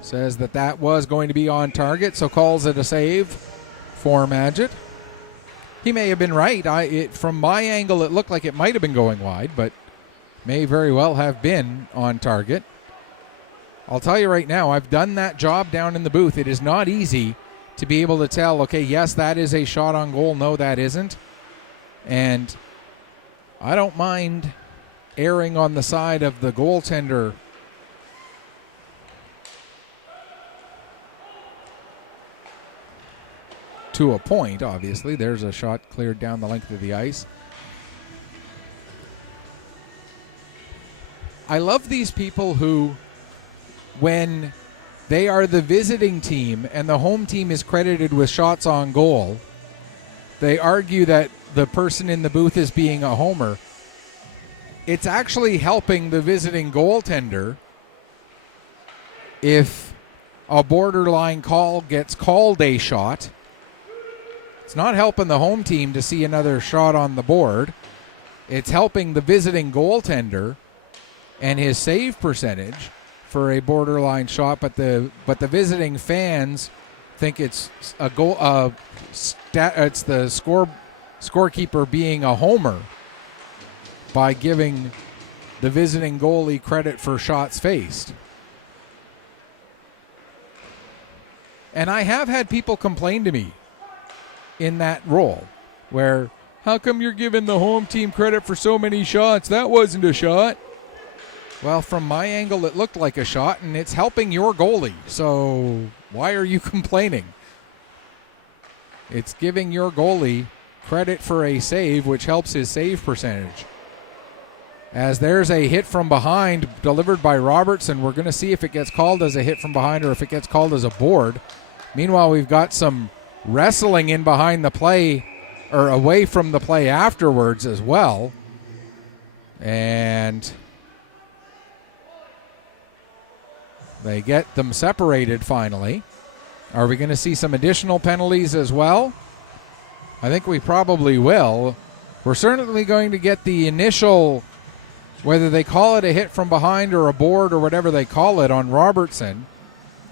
says that was going to be on target, so calls it a save for Magid. He may have been right. From my angle, it looked like it might have been going wide, but may very well have been on target. I'll tell you right now, I've done that job down in the booth. It is not easy to be able to tell, okay, yes, that is a shot on goal. No, that isn't. And I don't mind erring on the side of the goaltender to a point, obviously. There's a shot cleared down the length of the ice. I love these people who, when they are the visiting team and the home team is credited with shots on goal, they argue that the person in the booth is being a homer. It's actually helping the visiting goaltender if a borderline call gets called a shot. It's not helping the home team to see another shot on the board. It's helping the visiting goaltender and his save percentage for a borderline shot, but the visiting fans think it's a goal. It's the scorekeeper being a homer by giving the visiting goalie credit for shots faced. And I have had people complain to me in that role, where, how come you're giving the home team credit for so many shots? That wasn't a shot. Well, from my angle, it looked like a shot, and it's helping your goalie. So why are you complaining? It's giving your goalie credit for a save, which helps his save percentage. As there's a hit from behind delivered by Robertson. We're going to see if it gets called as a hit from behind or if it gets called as a board. Meanwhile, we've got some wrestling in behind the play, or away from the play afterwards as well. And they get them separated finally. Are we going to see some additional penalties as well? I think we probably will. We're certainly going to get the initial whether they call it a hit from behind or a board or whatever they call it on Robertson.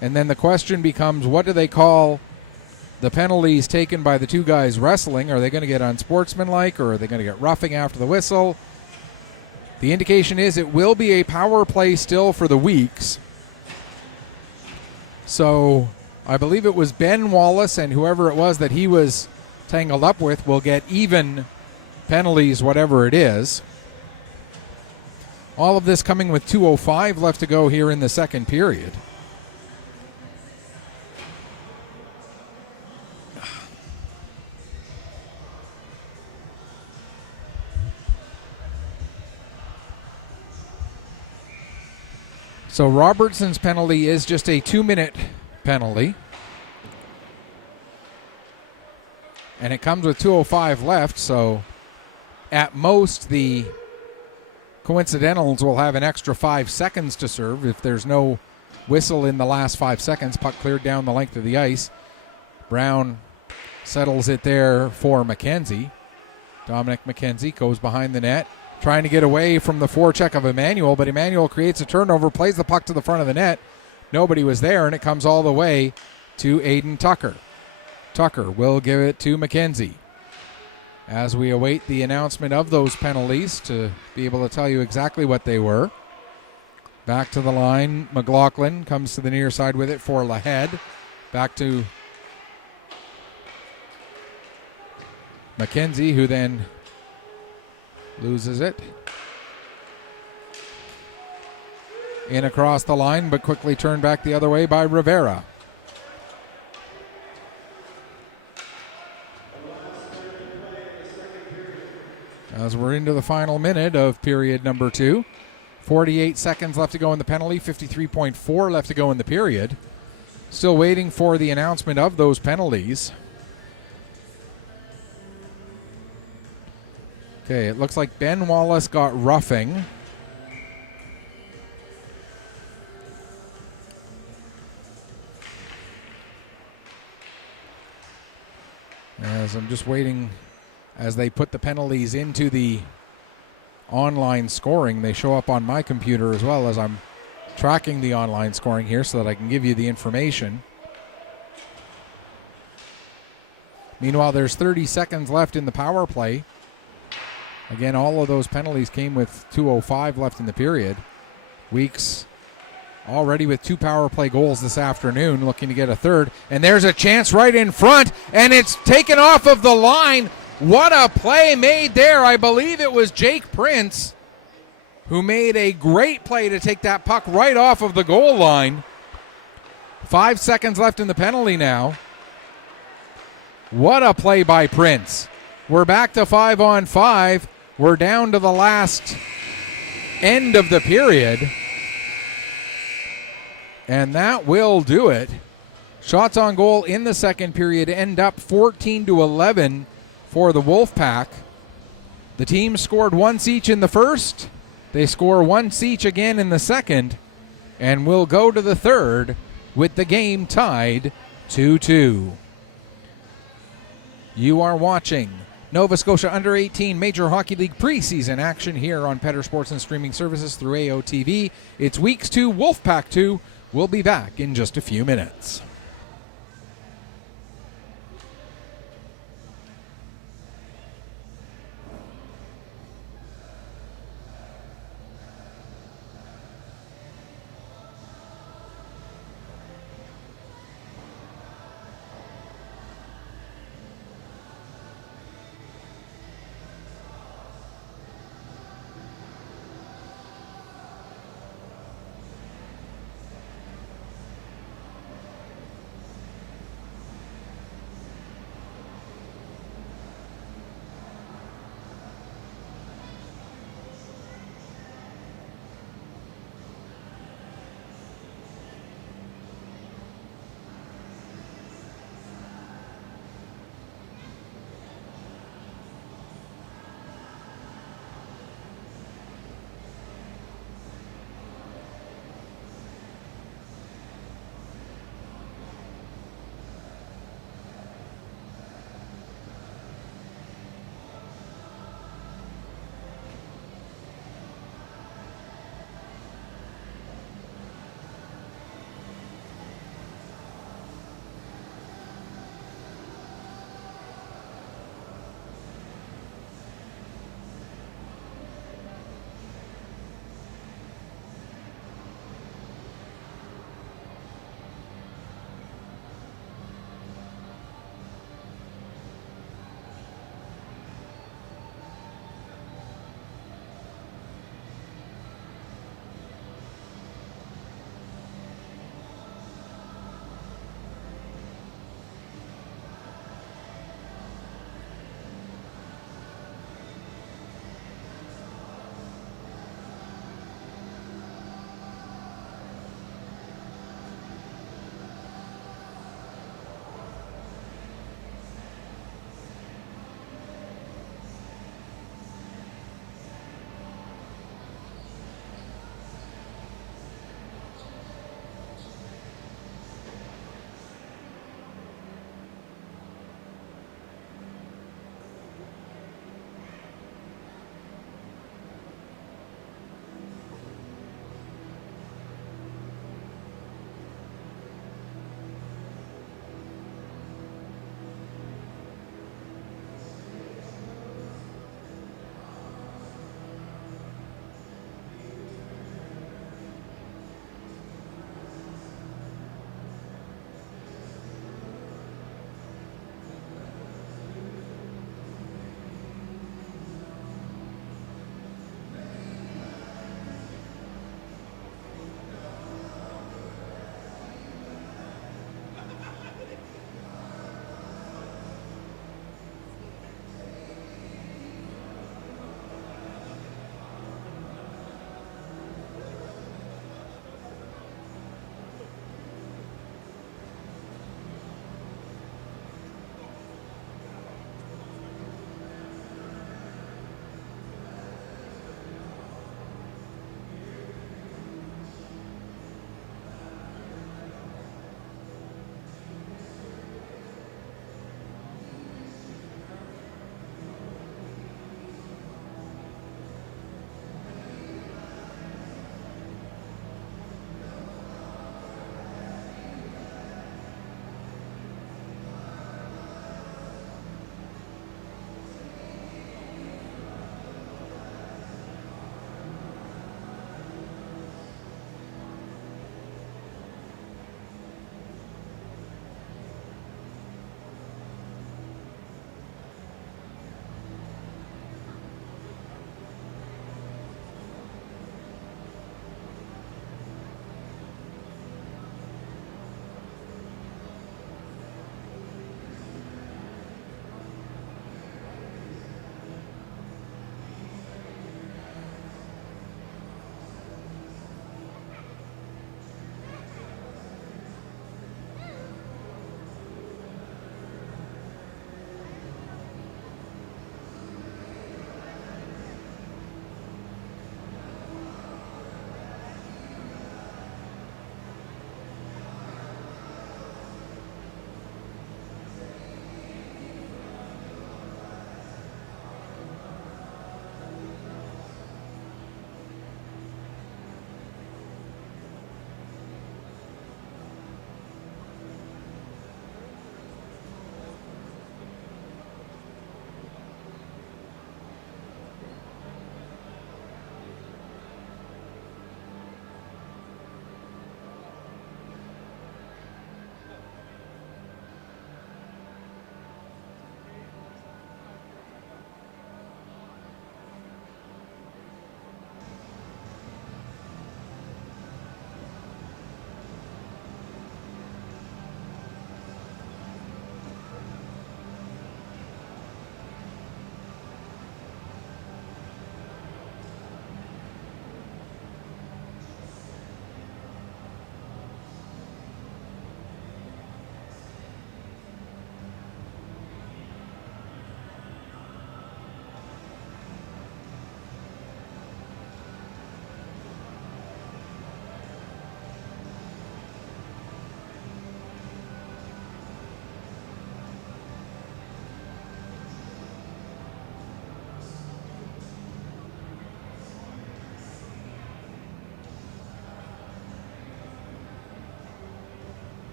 And then the question becomes, what do they call the penalties taken by the two guys wrestling? Are they going to get unsportsmanlike, or are they going to get roughing after the whistle? The indication is it will be a power play still for the Weeks. So I believe it was Ben Wallace and whoever it was that he was tangled up with will get even penalties, whatever it is. All of this coming with 2:05 left to go here in the second period. So Robertson's penalty is just a 2-minute penalty. And it comes with 2:05 left, so at most the Coincidentals will have an extra 5 seconds to serve. If there's no whistle in the last 5 seconds, puck cleared down the length of the ice. Brown settles it there for McKenzie. Dominic McKenzie goes behind the net, trying to get away from the forecheck of Emmanuel, but Emmanuel creates a turnover, plays the puck to the front of the net. Nobody was there, and it comes all the way to Aiden Tucker. Tucker will give it to McKenzie. As we await the announcement of those penalties to be able to tell you exactly what they were. Back to the line, McLaughlin comes to the near side with it for Lahead. Back to McKenzie, who then loses it. In across the line, but quickly turned back the other way by Rivera. As we're into the final minute of period number 2. 48 seconds left to go in the penalty, 53.4 left to go in the period. Still waiting for the announcement of those penalties. Okay, it looks like Ben Wallace got roughing. As I'm just waiting, as they put the penalties into the online scoring, they show up on my computer as well as I'm tracking the online scoring here so that I can give you the information. Meanwhile, there's 30 seconds left in the power play. Again, all of those penalties came with 2:05 left in the period. Weeks already with 2 power play goals this afternoon, looking to get a third. And there's a chance right in front, and it's taken off of the line. What a play made there. I believe it was Jake Prince who made a great play to take that puck right off of the goal line. 5 seconds left in the penalty now. What a play by Prince. We're back to 5-on-5. We're down to the last end of the period. And that will do it. Shots on goal in the second period end up 14-11 for the Wolfpack. The teams scored once each in the first. They score once each again in the second. And will go to the third with the game tied 2-2. You are watching Nova Scotia Under-18 Major Hockey League preseason action here on Petter Sports and Streaming Services through AOTV. It's Weeks 2, Wolfpack 2. We'll be back in just a few minutes.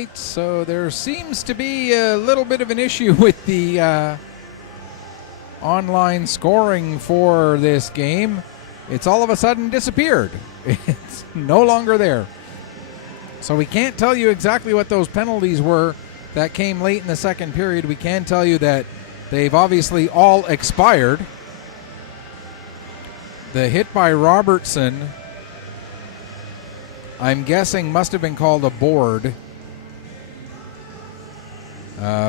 tonight, so there seems to be a little bit of an issue with the online scoring for this game. It's all of a sudden disappeared. It's no longer there. So we can't tell you exactly what those penalties were that came late in the second period. We can tell you that they've obviously all expired. The hit by Robertson, I'm guessing, must have been called a board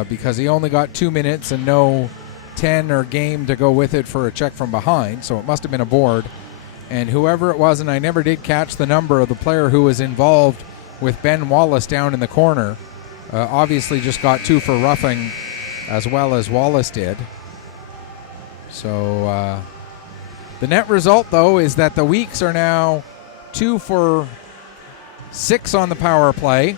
because he only got 2 minutes and no 10 or game to go with it for a check from behind, so it must have been a board. And whoever it was, and I never did catch the number of the player who was involved with Ben Wallace down in the corner, obviously just got 2 for roughing as well as Wallace did. So the net result, though, is that the Weeks are now 2 for 6 on the power play.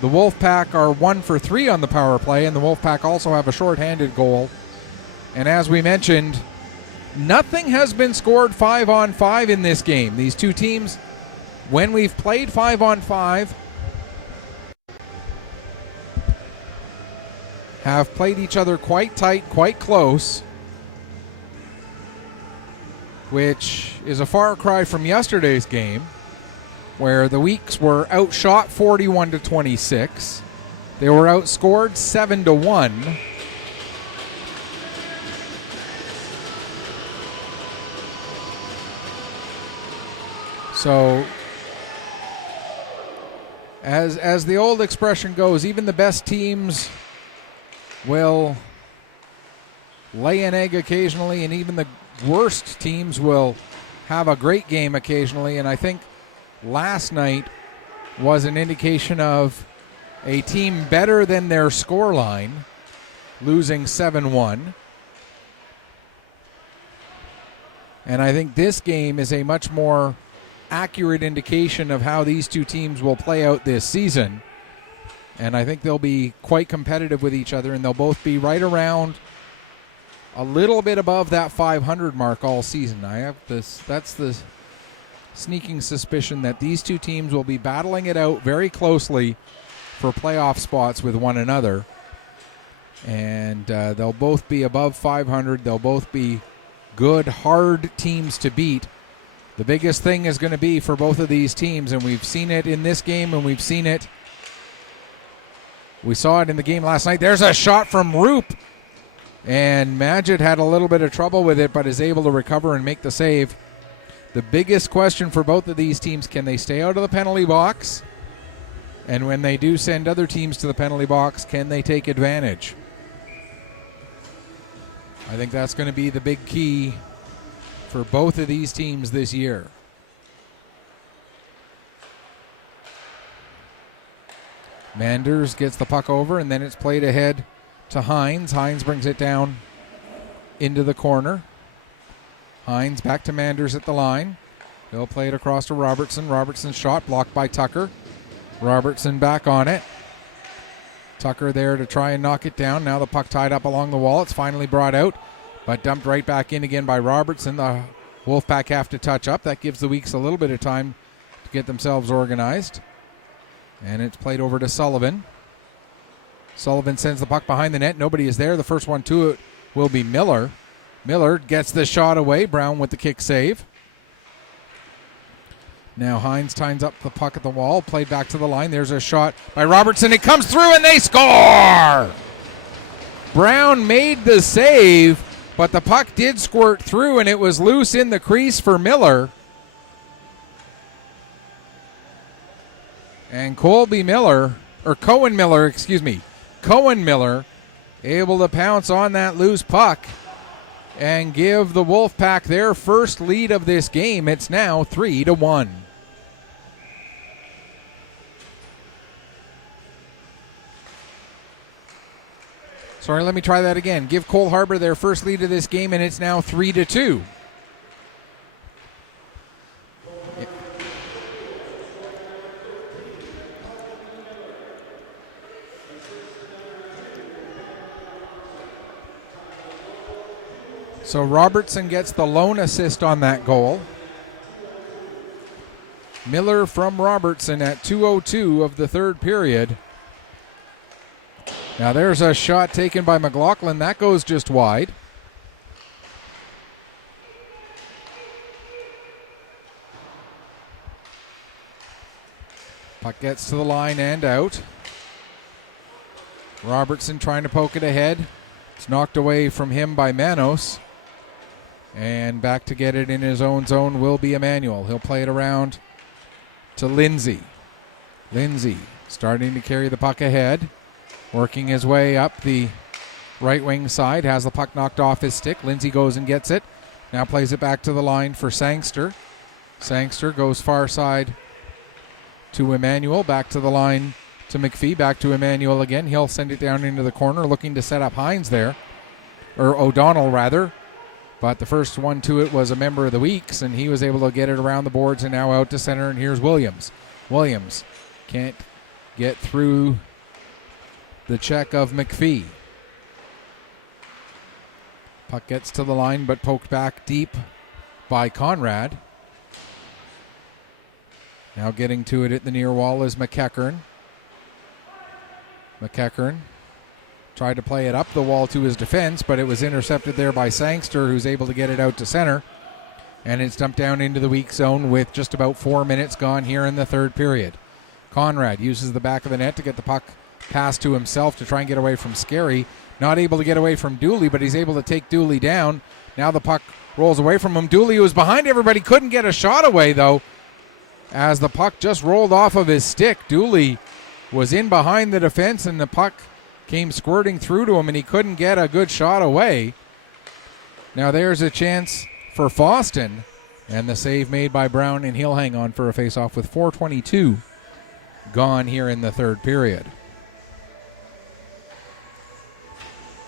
The Wolfpack are 1 for 3 on the power play, and the Wolfpack also have a shorthanded goal. And as we mentioned, nothing has been scored 5-on-5 in this game. These two teams, when we've played 5-on-5, have played each other quite tight, quite close, which is a far cry from yesterday's game, where the Weeks were outshot 41-26. They were outscored 7-1. So, as the old expression goes, even the best teams will lay an egg occasionally, and even the worst teams will have a great game occasionally. And I think last night was an indication of a team better than their scoreline, losing 7-1. And I think this game is a much more accurate indication of how these two teams will play out this season. And I think they'll be quite competitive with each other, and they'll both be right around a little bit above that 500 mark all season. That's the sneaking suspicion that these two teams will be battling it out very closely for playoff spots with one another. And they'll both be above 500. They'll both be good, hard teams to beat. The biggest thing is going to be for both of these teams, and we've seen it in this game, and we saw it in the game last night. There's a shot from Roop, and Magid had a little bit of trouble with it, but is able to recover and make the save. The biggest question for both of these teams, can they stay out of the penalty box? And when they do send other teams to the penalty box, can they take advantage? I think that's going to be the big key for both of these teams this year. Manders gets the puck over, and then it's played ahead to Hines. Hines brings it down into the corner. Hines back to Manders at the line. He'll play it across to Robertson. Robertson's shot blocked by Tucker. Robertson back on it. Tucker there to try and knock it down. Now the puck tied up along the wall. It's finally brought out, but dumped right back in again by Robertson. The Wolfpack have to touch up. That gives the Weeks a little bit of time to get themselves organized. And it's played over to Sullivan. Sullivan sends the puck behind the net. Nobody is there. The first one to it will be Miller. Miller gets the shot away. Brown with the kick save. Now Hines ties up the puck at the wall. Played back to the line. There's a shot by Robertson. It comes through and they score! Brown made the save, but the puck did squirt through and it was loose in the crease for Miller. And Cohen Miller, able to pounce on that loose puck and give the Wolfpack their first lead of this game. It's now 3-1. Sorry, let me try that again. Give Cole Harbour their first lead of this game, and it's now 3-2. So Robertson gets the lone assist on that goal. Miller from Robertson at 2:02 of the third period. Now there's a shot taken by McLaughlin. That goes just wide. Puck gets to the line and out. Robertson trying to poke it ahead. It's knocked away from him by Manos. And back to get it in his own zone will be Emmanuel. He'll play it around to Lindsay. Lindsay starting to carry the puck ahead. Working his way up the right wing side. Has the puck knocked off his stick. Lindsay goes and gets it. Now plays it back to the line for Sangster. Sangster goes far side to Emmanuel. Back to the line to McPhee. Back to Emmanuel again. He'll send it down into the corner, looking to set up Hines there. Or O'Donnell, rather. But the first one to it was a member of the Weeks, and he was able to get it around the boards and now out to center. And here's Williams. Williams can't get through the check of McPhee. Puck gets to the line, but poked back deep by Conrad. Now getting to it at the near wall is McEachern. McEachern tried to play it up the wall to his defense, but it was intercepted there by Sangster, who's able to get it out to center. And it's dumped down into the weak zone with just about 4 minutes gone here in the third period. Conrad uses the back of the net to get the puck passed to himself to try and get away from Scarry. Not able to get away from Dooley, but he's able to take Dooley down. Now the puck rolls away from him. Dooley, who was behind everybody, couldn't get a shot away, though, as the puck just rolled off of his stick. Dooley was in behind the defense, and the puck came squirting through to him, and he couldn't get a good shot away. Now there's a chance for Foston, and the save made by Brown, and he'll hang on for a face-off with 4:22 gone here in the third period.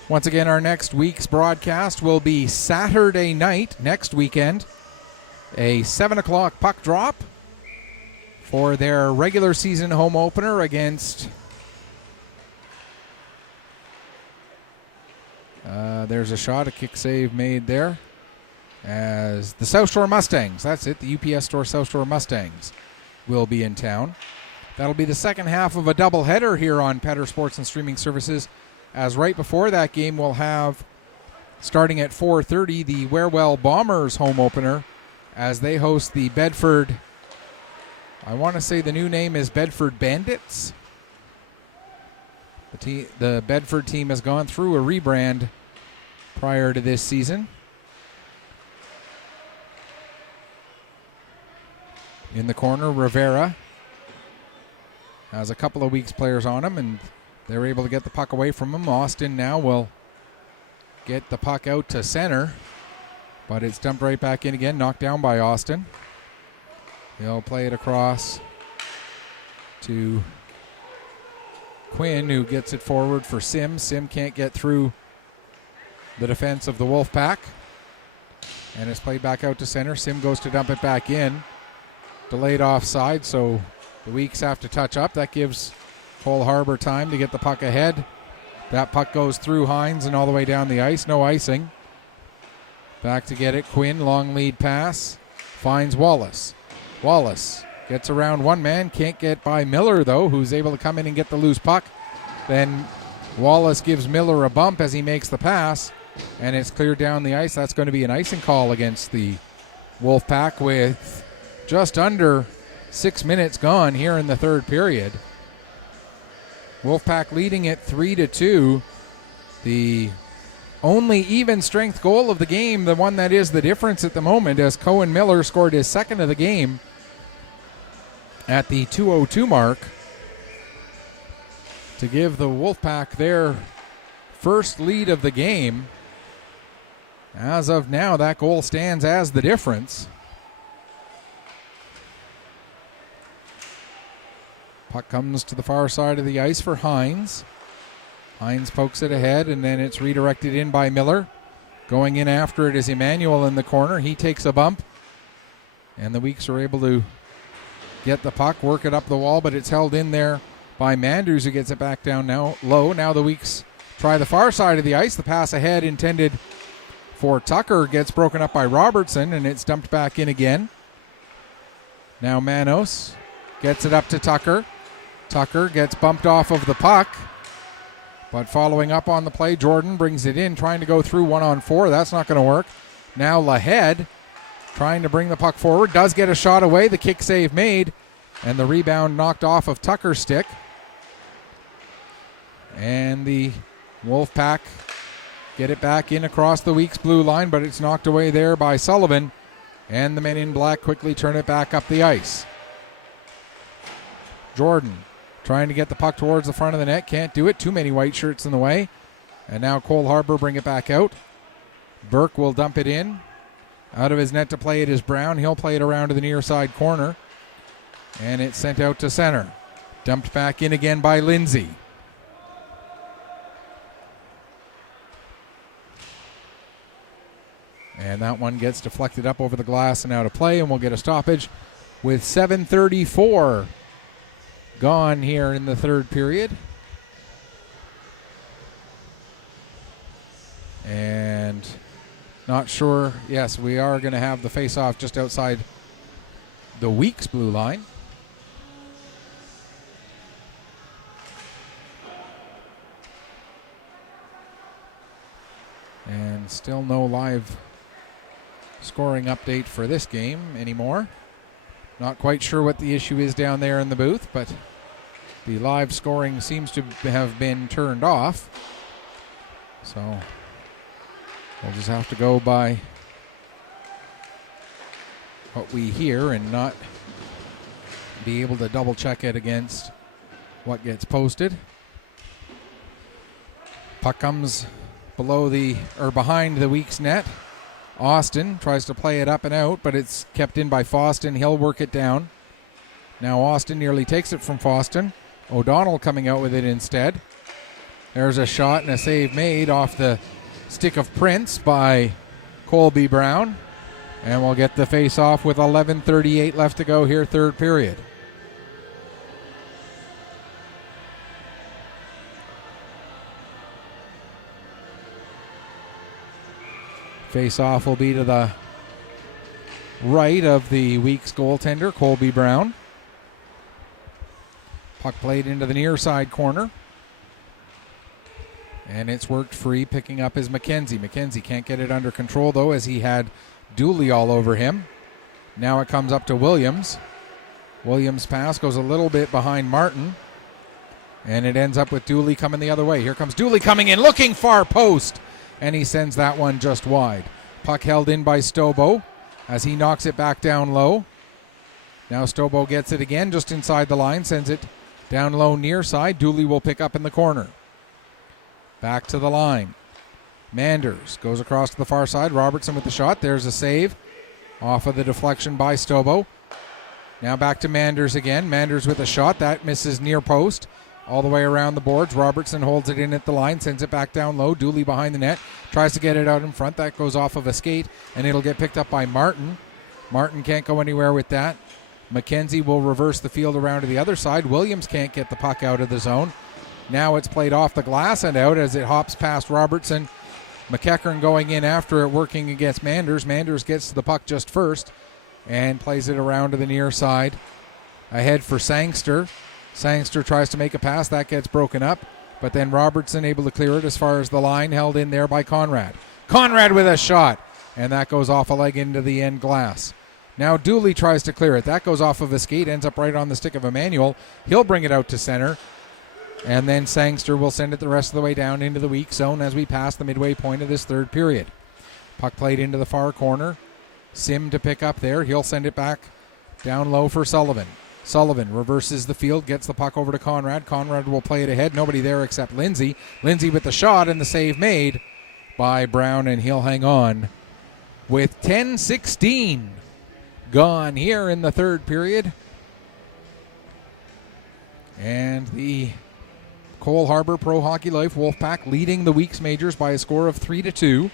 Once again, our next week's broadcast will be Saturday night next weekend. A 7 o'clock puck drop for their regular season home opener against... there's a shot, a kick save made there. As the South Shore Mustangs, that's it, the UPS Store South Shore Mustangs will be in town. That'll be the second half of a doubleheader here on Petter Sports and Streaming Services, as right before that game we'll have, starting at 4:30, the Warewell Bombers home opener as they host the Bedford, I want to say the new name is Bedford Bandits. The Bedford team has gone through a rebrand prior to this season. In the corner, Rivera has a couple of Weeks players on him, and they're able to get the puck away from him. Austin now will get the puck out to center, but it's dumped right back in again, knocked down by Austin. He'll play it across to Quinn, who gets it forward for Sim. Sim can't get through the defense of the Wolfpack, and it's played back out to center. Sim goes to dump it back in. Delayed offside, so the Weeks have to touch up. That gives Cole Harbour time to get the puck ahead. That puck goes through Hines and all the way down the ice. No icing. Back to get it. Quinn, long lead pass. Finds Wallace. Wallace gets around one man. Can't get by Miller, though, who's able to come in and get the loose puck. Then Wallace gives Miller a bump as he makes the pass, and it's cleared down the ice. That's going to be an icing call against the Wolfpack with just under 6 minutes gone here in the third period. Wolfpack leading it 3-2. The only even strength goal of the game, the one that is the difference at the moment, as Cohen Miller scored his second of the game at the 2:02 mark to give the Wolfpack their first lead of the game. As of now, that goal stands as the difference. Puck comes to the far side of the ice for Hines. Hines pokes it ahead, and then it's redirected in by Miller. Going in after it is Emmanuel in the corner. He takes a bump, and the Weeks are able to get the puck, work it up the wall, but it's held in there by Manders, who gets it back down now low. Now the Weeks try the far side of the ice. The pass ahead intended for Tucker gets broken up by Robertson, and it's dumped back in again. Now Manos gets it up to Tucker. Tucker gets bumped off of the puck. But following up on the play, Jordan brings it in, trying to go through 1-on-4. That's not going to work. Now Lahead trying to bring the puck forward. Does get a shot away. The kick save made. And the rebound knocked off of Tucker's stick. And the Wolfpack get it back in across the Weeks blue line, but it's knocked away there by Sullivan. And the men in black quickly turn it back up the ice. Jordan trying to get the puck towards the front of the net. Can't do it. Too many white shirts in the way. And now Cole Harbour bring it back out. Burke will dump it in. Out of his net to play it is Brown. He'll play it around to the near side corner. And it's sent out to center. Dumped back in again by Lindsay. And that one gets deflected up over the glass and out of play, and we'll get a stoppage with 7:34 gone here in the third period. And not sure, yes, we are going to have the face-off just outside the Weeks blue line. And still no live scoring update for this game anymore. Not quite sure what the issue is down there in the booth, but the live scoring seems to have been turned off. So we'll just have to go by what we hear and not be able to double check it against what gets posted. Puck comes behind the Weeks net. Austin tries to play it up and out, but it's kept in by Foston. He'll work it down. Now Austin nearly takes it from Foston. O'Donnell coming out with it instead. There's a shot and a save made off the stick of Prince by Colby Brown. And we'll get the face off with 11:38 left to go here, third period. Face-off will be to the right of the Weeks goaltender, Colby Brown. Puck played into the near side corner. And it's worked free. Picking up is McKenzie. McKenzie can't get it under control, though, as he had Dooley all over him. Now it comes up to Williams. Williams' pass goes a little bit behind Martin. And it ends up with Dooley coming the other way. Here comes Dooley coming in, looking far post. And he sends that one just wide. Puck held in by Stobo as he knocks it back down low. Now Stobo gets it again just inside the line, sends it down low near side. Dooley will pick up in the corner. Back to the line. Manders goes across to the far side. Robertson with the shot. There's a save off of the deflection by Stobo. Now back to Manders again. Manders with a shot. That misses near post. All the way around the boards. Robertson holds it in at the line, sends it back down low. Dooley behind the net, tries to get it out in front. That goes off of a skate, and it'll get picked up by Martin. Martin can't go anywhere with that. McKenzie will reverse the field around to the other side. Williams can't get the puck out of the zone. Now it's played off the glass and out as it hops past Robertson. McEachern going in after it, working against Manders. Manders gets to the puck just first and plays it around to the near side. Ahead for Sangster. Sangster tries to make a pass. That gets broken up. But then Robertson able to clear it as far as the line, held in there by Conrad. Conrad with a shot. And that goes off a leg into the end glass. Now Dooley tries to clear it. That goes off of a skate, ends up right on the stick of Emmanuel. He'll bring it out to center. And then Sangster will send it the rest of the way down into the weak zone as we pass the midway point of this third period. Puck played into the far corner. Sim to pick up there. He'll send it back down low for Sullivan. Sullivan reverses the field, gets the puck over to Conrad. Conrad will play it ahead. Nobody there except Lindsay. Lindsay with the shot and the save made by Brown, and he'll hang on with 10:16 gone here in the third period. And the Cole Harbour Pro Hockey Life Wolfpack leading the Weeks Majors by a score of 3-2.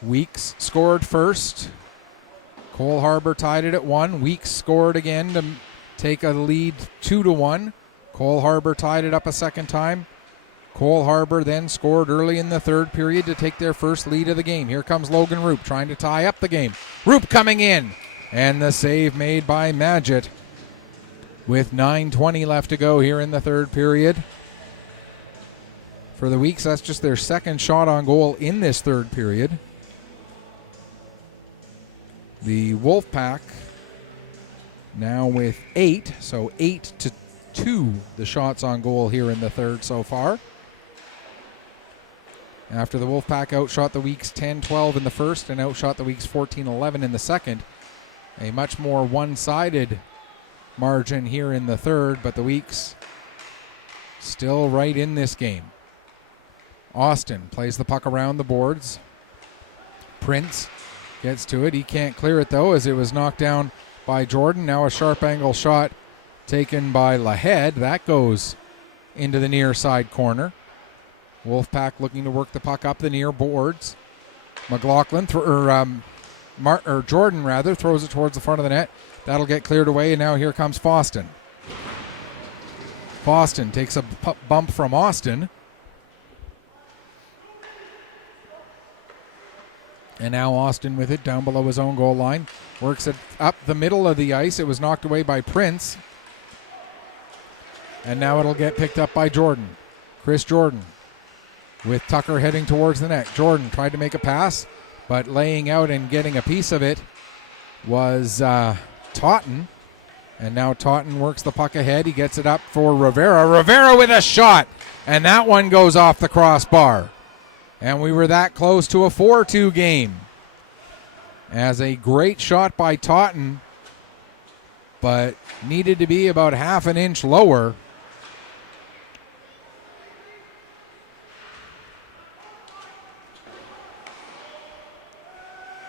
Weeks scored first. Cole Harbour tied it at 1. Weeks scored again to take a lead 2-1. Cole Harbour tied it up a second time. Cole Harbour then scored early in the third period to take their first lead of the game. Here comes Logan Roop trying to tie up the game. Roop coming in, and the save made by Magid with 9:20 left to go here in the third period. For the Weeks, that's just their second shot on goal in this third period. The Wolfpack now with 8, so 8-2 the shots on goal here in the third so far. After the Wolfpack outshot the Weeks 10-12 in the first and outshot the Weeks 14-11 in the second. A much more one-sided margin here in the third, but the Weeks still right in this game. Austin plays the puck around the boards. Prince gets to it. He can't clear it, though, as it was knocked down by Jordan. Now a sharp angle shot taken by Lahead. That goes into the near side corner. Wolfpack looking to work the puck up the near boards. McLaughlin, Jordan rather, throws it towards the front of the net. That'll get cleared away, and now here comes Foston. Foston takes a bump from Austin. And now Austin with it down below his own goal line. Works it up the middle of the ice. It was knocked away by Prince. And now it'll get picked up by Jordan. Chris Jordan with Tucker heading towards the net. Jordan tried to make a pass, but laying out and getting a piece of it was Totten. And now Totten works the puck ahead. He gets it up for Rivera. Rivera with a shot. And that one goes off the crossbar. And we were that close to a 4-2 game. As a great shot by Totten, but needed to be about half an inch lower.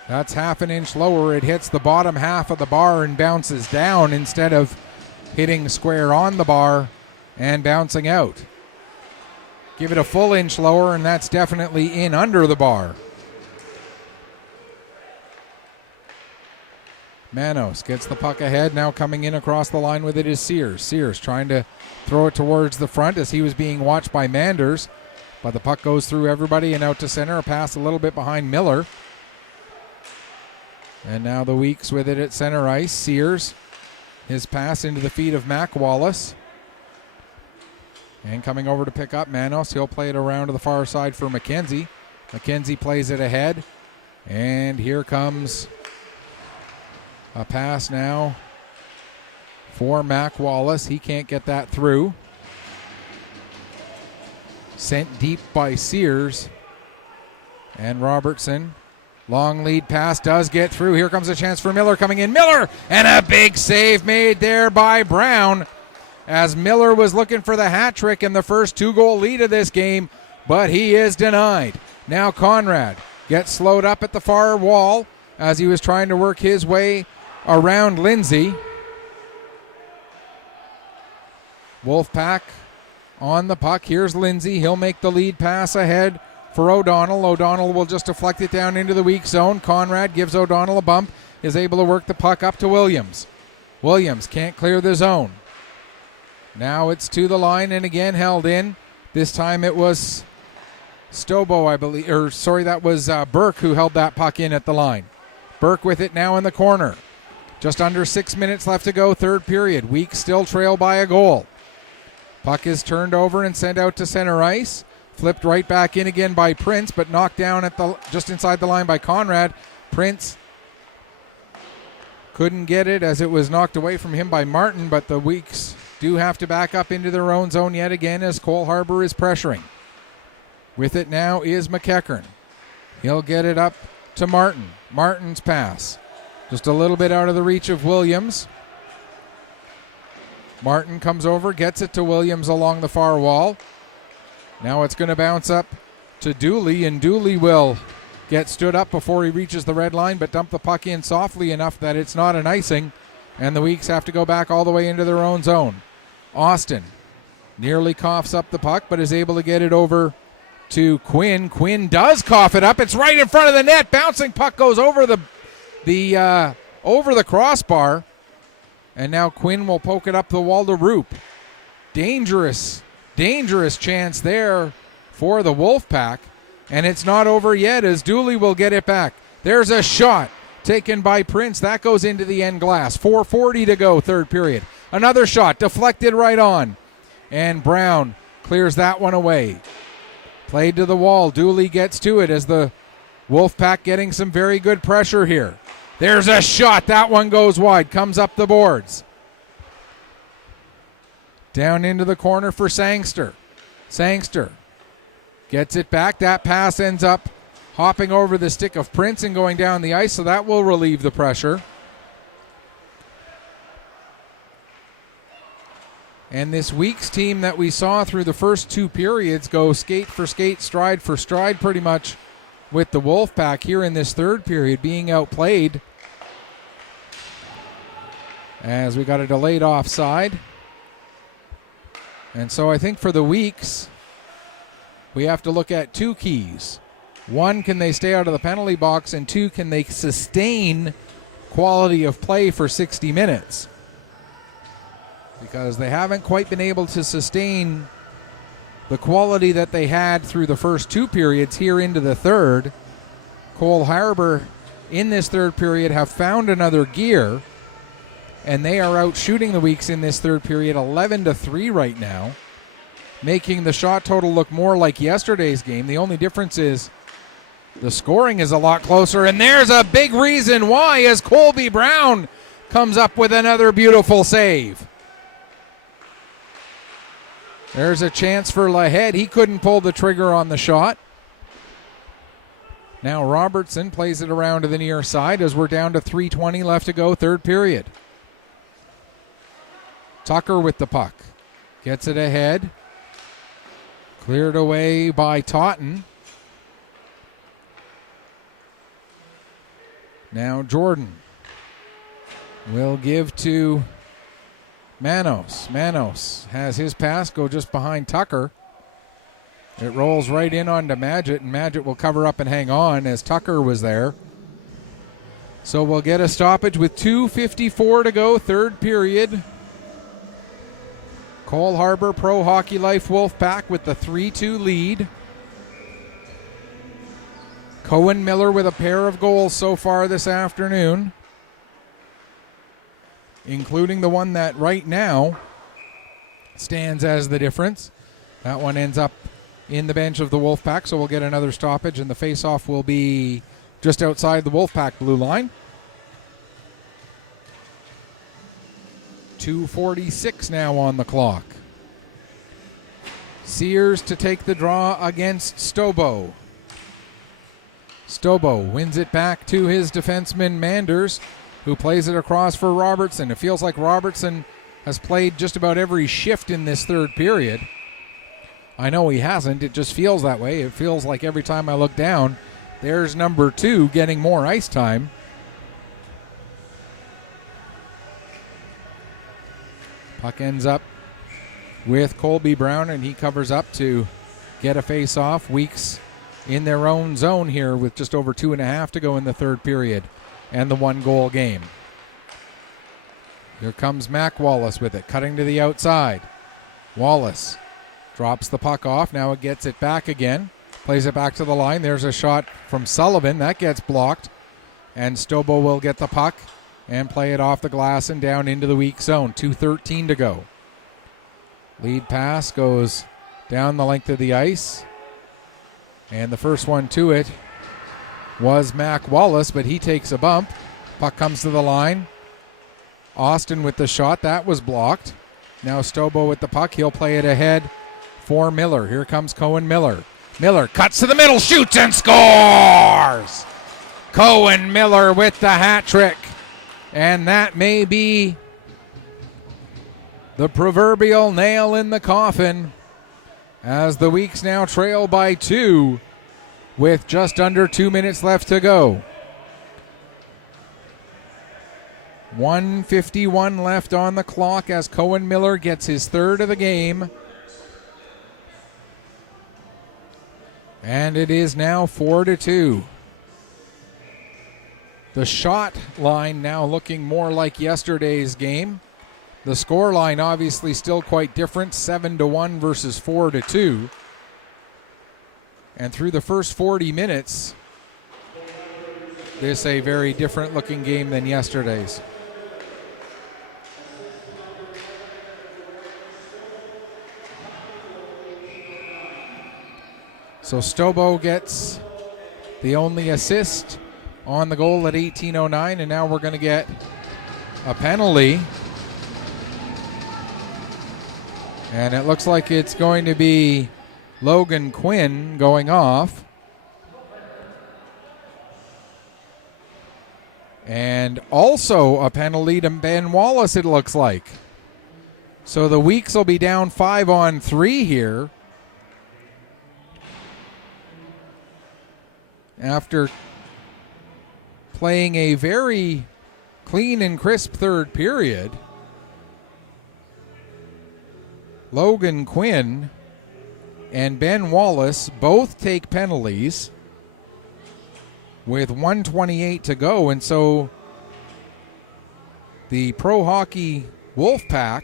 That's half an inch lower. It hits the bottom half of the bar and bounces down instead of hitting square on the bar and bouncing out. Give it a full inch lower, and that's definitely in under the bar. Manos gets the puck ahead. Now coming in across the line with it is Sears. Sears trying to throw it towards the front as he was being watched by Manders. But the puck goes through everybody and out to center. A pass a little bit behind Miller. And now the Weeks with it at center ice. Sears, his pass into the feet of Mac Wallace. And coming over to pick up Manos. He'll play it around to the far side for McKenzie. McKenzie plays it ahead. And here comes a pass now for Mac Wallace. He can't get that through. Sent deep by Sears. And Robertson. Long lead pass does get through. Here comes a chance for Miller coming in. Miller! And a big save made there by Brown, as Miller was looking for the hat trick and the first 2-goal lead of this game, but he is denied. Now Conrad gets slowed up at the far wall as he was trying to work his way around Lindsay. Wolfpack on the puck. Here's Lindsay. He'll make the lead pass ahead for O'Donnell. O'Donnell will just deflect it down into the weak zone. Conrad gives O'Donnell a bump, is able to work the puck up to Williams. Williams can't clear the zone. Now it's to the line and again held in. This time it was Stobo, I believe, that was Burke who held that puck in at the line. Burke with it now in the corner. Just under 6 minutes left to go, third period. Weeks still trail by a goal. Puck is turned over and sent out to center ice. Flipped right back in again by Prince, but knocked down at just inside the line by Conrad. Prince couldn't get it as it was knocked away from him by Martin, but the Weeks do have to back up into their own zone yet again as Cole Harbour is pressuring. With it now is McEachern. He'll get it up to Martin. Martin's pass. Just a little bit out of the reach of Williams. Martin comes over, gets it to Williams along the far wall. Now it's going to bounce up to Dooley, and Dooley will get stood up before he reaches the red line, but dump the puck in softly enough that it's not an icing, and the Weeks have to go back all the way into their own zone. Austin nearly coughs up the puck, but is able to get it over to Quinn. Quinn does cough it up. It's right in front of the net. Bouncing puck goes over the crossbar, and now Quinn will poke it up the wall to Roop. Dangerous dangerous chance there for the Wolfpack. And it's not over yet as Dooley will get it back. There's a shot taken by Prince. That goes into the end glass. 4:40 to go, third period. Another shot deflected right on. And Brown clears that one away. Played to the wall. Dooley gets to it as the Wolfpack getting some very good pressure here. There's a shot. That one goes wide. Comes up the boards. Down into the corner for Sangster. Sangster gets it back. That pass ends up hopping over the stick of Prince and going down the ice, so that will relieve the pressure. And this Weeks team that we saw through the first two periods go skate for skate, stride for stride pretty much with the Wolfpack here in this third period, being outplayed. As we got a delayed offside. And so I think for the Weeks, we have to look at two keys. One, can they stay out of the penalty box? And two, can they sustain quality of play for 60 minutes? Because they haven't quite been able to sustain the quality that they had through the first two periods here into the third. Cole Harbour in this third period have found another gear, and they are out shooting the Weeks in this third period 11-3 right now, making the shot total look more like yesterday's game. The only difference is the scoring is a lot closer, and there's a big reason why as Colby Brown comes up with another beautiful save. There's a chance for Lahead. He couldn't pull the trigger on the shot. Now Robertson plays it around to the near side as we're down to 3:20 left to go, third period. Tucker with the puck. Gets it ahead. Cleared away by Totten. Now Jordan will give to Manos. Manos has his pass go just behind Tucker. It rolls right in onto Magid, and Magid will cover up and hang on as Tucker was there. So we'll get a stoppage with 2:54 to go, third period. Cole Harbour Pro Hockey Life Wolfpack with the 3-2 lead. Cohen Miller with a pair of goals so far this afternoon, including the one that right now stands as the difference. That one ends up in the bench of the Wolfpack, so we'll get another stoppage, and the face-off will be just outside the Wolfpack blue line. 2:46 now on the clock. Sears to take the draw against Stobo. Stobo wins it back to his defenseman Manders, who plays it across for Robertson. It feels like Robertson has played just about every shift in this third period. I know he hasn't. It just feels that way. It feels like every time I look down, there's number 2 getting more ice time. Puck ends up with Colby Brown, and he covers up to get a face-off. Weeks in their own zone here with just over 2.5 to go in the third period and the 1-goal game. Here comes Mac Wallace with it, cutting to the outside. Wallace drops the puck off. Now it gets it back again. Plays it back to the line. There's a shot from Sullivan. That gets blocked. And Stobo will get the puck and play it off the glass and down into the weak zone. 2:13 to go. Lead pass goes down the length of the ice. And the first one to it was Mac Wallace, but he takes a bump. Puck comes to the line. Austin with the shot. That was blocked. Now Stobo with the puck. He'll play it ahead for Miller. Here comes Cohen Miller. Miller cuts to the middle, shoots and scores! Cohen Miller with the hat trick. And that may be the proverbial nail in the coffin as the Weeks now trail by 2 with just under 2 minutes left to go. 1:51 left on the clock as Cohen Miller gets his third of the game. And it is now 4-2. The shot line now looking more like yesterday's game. The score line obviously still quite different, 7-1 versus 4-2. And through the first 40 minutes, this is a very different looking game than yesterday's. So Stobo gets the only assist on the goal at 18:09, and now we're going to get a penalty. And it looks like it's going to be Logan Quinn going off. And also a penalty to Ben Wallace, it looks like. So the Weeks will be down 5-on-3 here. After playing a very clean and crisp third period, Logan Quinn and Ben Wallace both take penalties with 1:28 to go, and so the Pro Hockey Wolfpack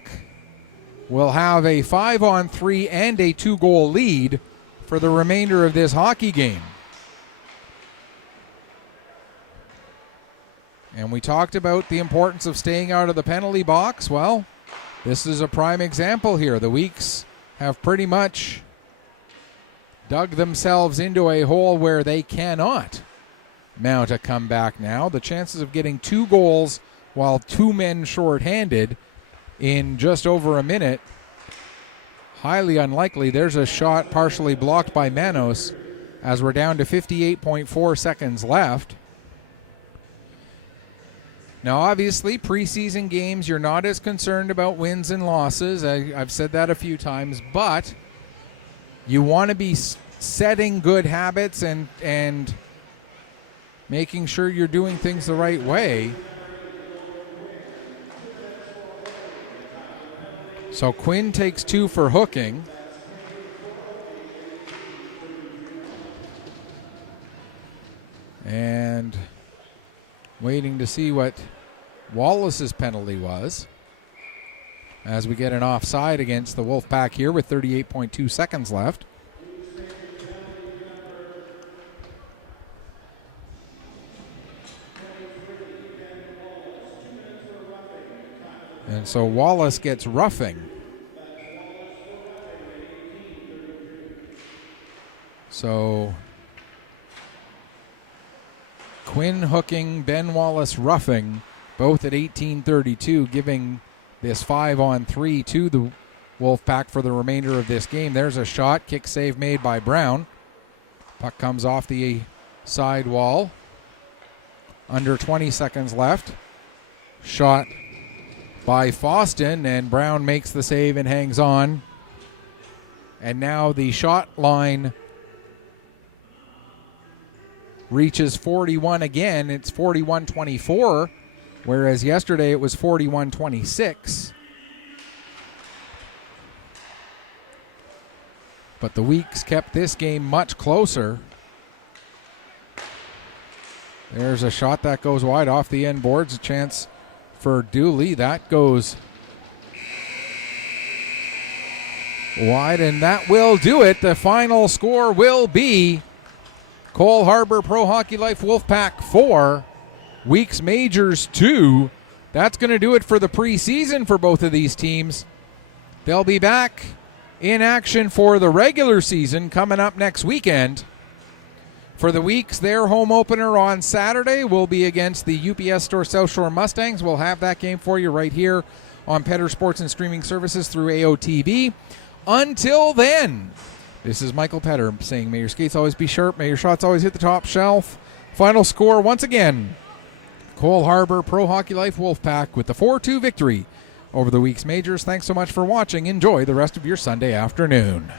will have a 5-on-3 and a 2-goal lead for the remainder of this hockey game. And we talked about the importance of staying out of the penalty box. Well, this is a prime example here. The Weeks have pretty much dug themselves into a hole where they cannot mount a comeback now. The chances of getting 2 goals while 2 men shorthanded in just over a minute, highly unlikely. There's a shot partially blocked by Manos as we're down to 58.4 seconds left. Now, obviously, preseason games, you're not as concerned about wins and losses. I've said that a few times, but you want to be setting good habits and making sure you're doing things the right way. So Quinn takes 2 for hooking. And waiting to see what Wallace's penalty was as we get an offside against the Wolfpack here with 38.2 seconds left. And so Wallace gets roughing. So Quinn hooking, Ben Wallace roughing, both at 18:32, giving this 5-on-3 to the Wolfpack for the remainder of this game. There's a shot, kick save made by Brown. Puck comes off the side wall. Under 20 seconds left. Shot by Foston, and Brown makes the save and hangs on. And now the shot line reaches 41 again. It's 41-24, whereas yesterday it was 41-26. But the Weeks kept this game much closer. There's a shot that goes wide off the end boards. A chance for Dooley. That goes wide, and that will do it. The final score will be Cole Harbour Pro Hockey Life Wolfpack 4, Weeks Majors 2. That's going to do it for the preseason for both of these teams. They'll be back in action for the regular season coming up next weekend. For the Weeks, their home opener on Saturday will be against the UPS Store South Shore Mustangs. We'll have that game for you right here on Petter Sports and Streaming Services through AOTV. Until then, this is Michael Petter saying may your skates always be sharp, may your shots always hit the top shelf. Final score once again, Cole Harbour Pro Hockey Life Wolfpack with the 4-2 victory over the Weeks Majors. Thanks so much for watching. Enjoy the rest of your Sunday afternoon.